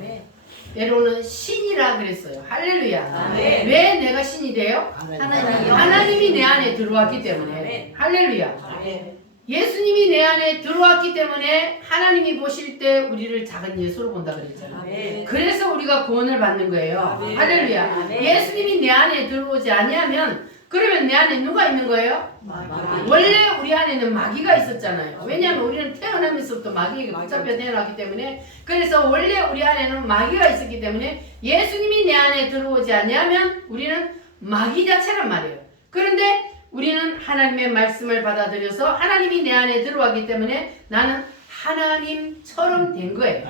때로는 신이라 그랬어요. 할렐루야. 네. 왜 내가 신이 돼요? 하나님. 하나님이 내 안에 들어왔기 때문에. 네. 할렐루야. 네. 예수님이 내 안에 들어왔기 때문에 하나님이 보실 때 우리를 작은 예수로 본다 그랬잖아요. 네. 그래서 우리가 구원을 받는 거예요. 네. 할렐루야. 네. 예수님이 내 안에 들어오지 아니하면 그러면 내 안에 누가 있는 거예요? 마귀. 원래 우리 안에는 마귀가 있었잖아요. 왜냐하면 우리는 태어나면서부터 마귀에게 붙잡혀 태어났기 때문에 그래서 원래 우리 안에는 마귀가 있었기 때문에 예수님이 내 안에 들어오지 아니하면 우리는 마귀 자체란 말이에요. 그런데 우리는 하나님의 말씀을 받아들여서 하나님이 내 안에 들어왔기 때문에 나는 하나님처럼 된 거예요.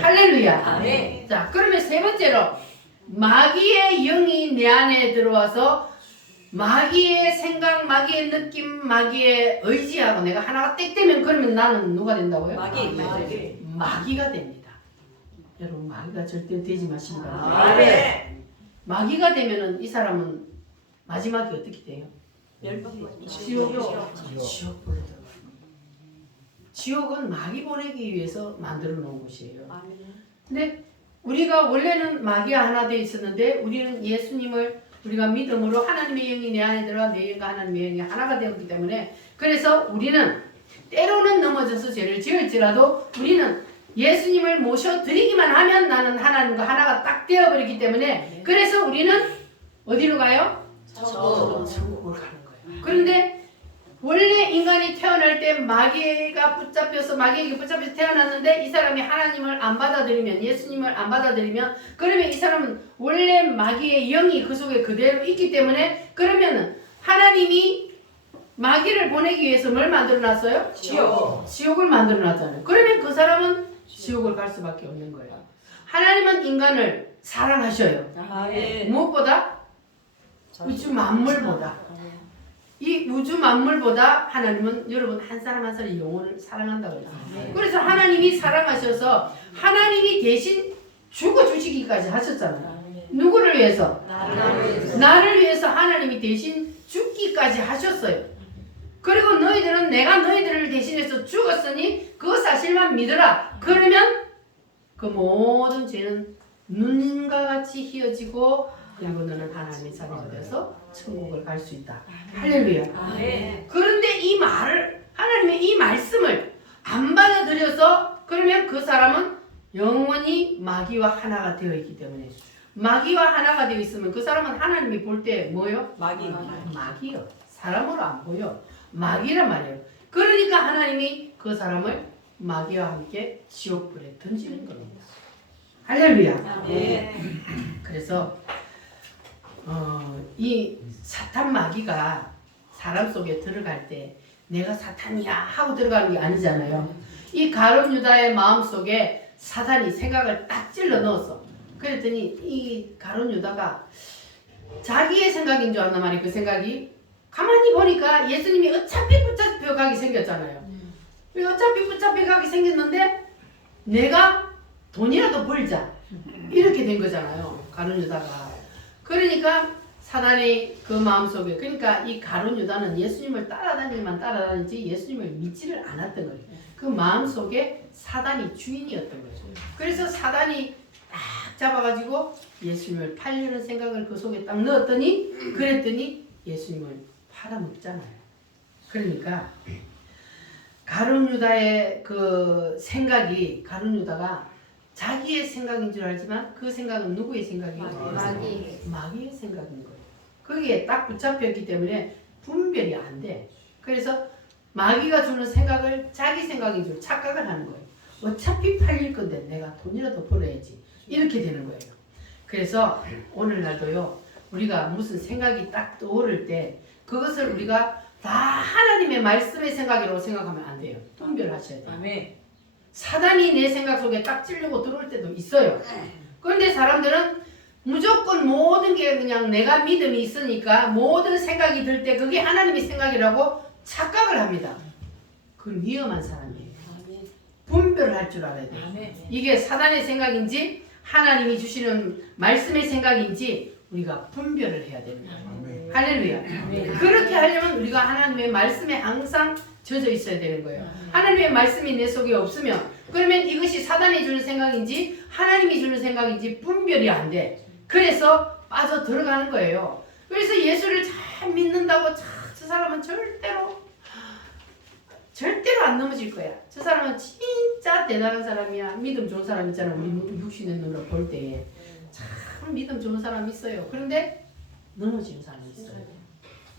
할렐루야. 네. 자, 그러면 세 번째로 마귀의 영이 내 안에 들어와서 마귀의 생각, 마귀의 느낌, 마귀의 의지하고 내가 하나가 땡 되면 그러면 나는 누가 된다고요? 마귀. 마귀가 됩니다. 여러분 마귀가 절대 되지 마시기 바랍니다. 아, 네. 마귀가 되면은 이 사람은 마지막이 어떻게 돼요? 지옥이요. 지옥 보내요. 지옥은 마귀 보내기 위해서 만들어 놓은 곳이에요. 근데 우리가 원래는 마귀가 하나 되어 있었는데 우리는 예수님을 우리가 믿음으로 하나님의 영이 내 안에 들어가 내 영과 하나님의 영이 하나가 되었기 때문에 그래서 우리는 때로는 넘어져서 죄를 지을지라도 우리는 예수님을 모셔드리기만 하면 나는 하나님과 하나가 딱 되어버리기 때문에 그래서 우리는 어디로 가요? 천국을 가는 거예요. 그런데 원래 인간이 태어날 때 마귀에게 붙잡혀서 태어났는데 이 사람이 하나님을 안 받아들이면 예수님을 안 받아들이면 그러면 이 사람은 원래 마귀의 영이 그 속에 그대로 있기 때문에 그러면은 하나님이 마귀를 보내기 위해서 뭘 만들어놨어요? 지옥을 만들어놨잖아요. 그러면 그 사람은 지옥을 갈 수밖에 없는 거예요. 하나님은 인간을 사랑하셔요. 무엇보다? 우주 만물보다. 이 우주 만물보다 하나님은 여러분 한 사람 한 사람의 영혼을 사랑한다고 그랬어요. 그래서 하나님이 사랑하셔서 하나님이 대신 죽어주시기까지 하셨잖아요. 누구를 위해서? 나를 위해서 하나님이 대신 죽기까지 하셨어요. 그리고 너희들은 내가 너희들을 대신해서 죽었으니 그 사실만 믿어라. 그러면 그 모든 죄는 눈과 같이 휘어지고 그리고 너는 하나님의 자녀가 돼서 천국을 갈 수 있다. 할렐루야. 그런데 이 말을 하나님의 이 말씀을 안 받아들여서 그러면 그 사람은 영원히 마귀와 하나가 되어 있기 때문에 마귀와 하나가 되어 있으면 그 사람은 하나님이 볼 때 뭐요? 마귀요. 사람으로 안 보여. 마귀란 말이에요. 그러니까 하나님이 그 사람을 마귀와 함께 지옥불에 던지는 겁니다. 할렐루야. 그래서 이 사탄 마귀가 사람 속에 들어갈 때 내가 사탄이야 하고 들어가는 게 아니잖아요. 이 가룟 유다의 마음 속에 사탄이 생각을 딱 찔러 넣었어. 그랬더니 이 가룟 유다가 자기의 생각인 줄 알단 말이에요. 그 생각이 가만히 보니까 예수님이 어차피 붙잡혀 가게 생겼잖아요. 어차피 붙잡혀 가게 생겼는데 내가 돈이라도 벌자 이렇게 된 거잖아요. 가룟 유다가. 그러니까 사단이 그 마음속에 그러니까 이 가룟 유다는 예수님을 따라다니지 예수님을 믿지를 않았던 거예요. 그 마음속에 사단이 주인이었던 거죠. 그래서 사단이 딱 잡아가지고 예수님을 팔려는 생각을 그 속에 딱 넣었더니 그랬더니 예수님을 팔아먹잖아요. 그러니까 가룟 유다의 그 생각이 가룟 유다가 자기의 생각인 줄 알지만 그 생각은 누구의 생각이에요? 마귀의 생각인 거예요. 거기에 딱 붙잡혔기 때문에 분별이 안 돼. 그래서 마귀가 주는 생각을 자기 생각인 줄 착각을 하는 거예요. 어차피 팔릴 건데 내가 돈이라도 벌어야지. 이렇게 되는 거예요. 그래서 오늘날도요. 우리가 무슨 생각이 딱 떠오를 때 그것을 우리가 다 하나님의 말씀의 생각이라고 생각하면 안 돼요. 분별하셔야 돼요. 사단이 내 생각 속에 딱 찌르고 들어올 때도 있어요. 그런데 사람들은 무조건 모든 게 그냥 내가 믿음이 있으니까 모든 생각이 들 때 그게 하나님의 생각이라고 착각을 합니다. 그건 위험한 사람이에요. 분별을 할 줄 알아야 돼요. 이게 사단의 생각인지 하나님이 주시는 말씀의 생각인지 우리가 분별을 해야 됩니다. 할렐루야. 그렇게 하려면 우리가 하나님의 말씀에 항상 젖어 있어야 되는 거예요. 하나님의 말씀이 내 속에 없으면 그러면 이것이 사단이 주는 생각인지 하나님이 주는 생각인지 분별이 안 돼. 그래서 빠져 들어가는 거예요. 그래서 예수를 잘 믿는다고 저 사람은 절대로 안 넘어질 거야. 저 사람은 진짜 대단한 사람이야. 믿음 좋은 사람 있잖아. 우리 육신의 눈으로 볼 때 참 믿음 좋은 사람 있어요. 그런데 넘어지는 사람이 있어요.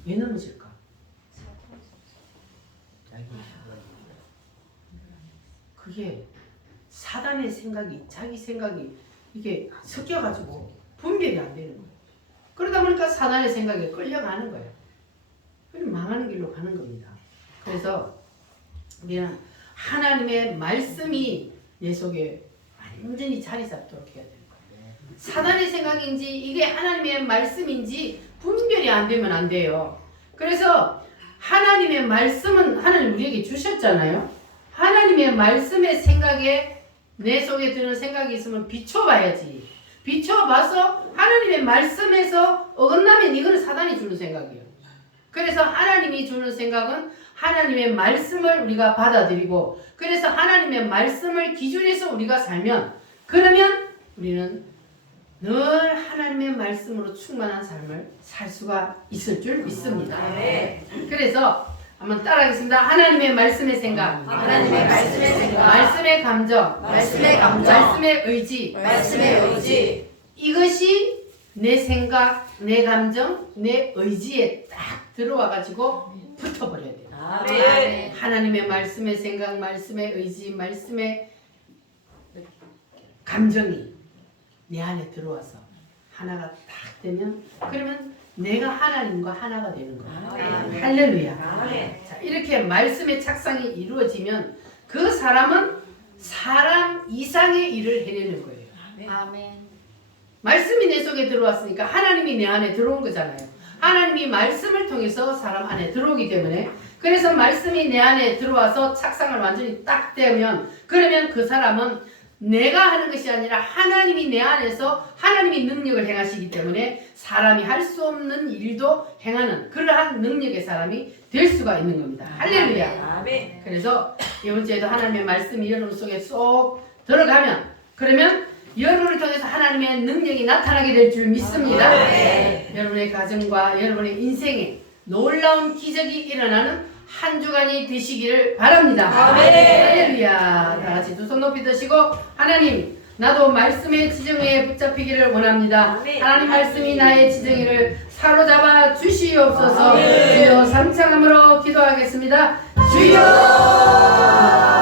왜 넘어질까? 그게 사단의 생각이 자기 생각이 이게 섞여가지고 분별이 안 되는 거예요. 그러다 보니까 사단의 생각에 끌려가는 거예요. 그럼 망하는 길로 가는 겁니다. 그래서 우리는 하나님의 말씀이 내 속에 완전히 자리 잡도록 해야 되는 거예요. 사단의 생각인지 이게 하나님의 말씀인지 분별이 안 되면 안 돼요. 그래서 하나님의 말씀은 하나님 우리에게 주셨잖아요. 하나님의 말씀의 생각에 내 속에 드는 생각이 있으면 비춰봐야지. 비춰봐서 하나님의 말씀에서 어긋나면 이거는 사단이 주는 생각이에요. 그래서 하나님이 주는 생각은 하나님의 말씀을 우리가 받아들이고 그래서 하나님의 말씀을 기준해서 우리가 살면 그러면 우리는 늘 하나님의 말씀으로 충만한 삶을 살 수가 있을 줄 믿습니다. 그래서 한번 따라하겠습니다. 하나님의 말씀의 생각, 하나님의 말씀의 생각, 말씀의 감정, 말씀의 감정, 말씀의 의지, 말씀의 의지, 이것이 내 생각, 내 감정, 내 의지에 딱 들어와가지고 붙어버려야 돼요. 아멘. 하나님의 말씀의 생각, 말씀의 의지, 말씀의 감정이 내 안에 들어와서 하나가 딱 되면 그러면 내가 하나님과 하나가 되는 거예요. 아멘. 할렐루야. 아멘. 자, 이렇게 말씀의 착상이 이루어지면 그 사람은 사람 이상의 일을 해내는 거예요. 아멘. 말씀이 내 속에 들어왔으니까 하나님이 내 안에 들어온 거잖아요. 하나님이 말씀을 통해서 사람 안에 들어오기 때문에 그래서 말씀이 내 안에 들어와서 착상을 완전히 딱 되면 그러면 그 사람은 내가 하는 것이 아니라 하나님이 내 안에서 하나님이 능력을 행하시기 때문에 사람이 할 수 없는 일도 행하는 그러한 능력의 사람이 될 수가 있는 겁니다. 할렐루야. 아멘. 그래서 이번 주에도 하나님의 말씀이 여러분 속에 쏙 들어가면 그러면 여러분을 통해서 하나님의 능력이 나타나게 될 줄 믿습니다. 여러분의 가정과 여러분의 인생에 놀라운 기적이 일어나는 한 주간이 되시기를 바랍니다. 할렐루야. 다 같이 두 손 높이 드시고 하나님 나도 말씀의 지정에 붙잡히기를 원합니다. 하나님 말씀이 나의 지정의를 사로잡아 주시옵소서. 주여 삼창함으로 기도하겠습니다. 주여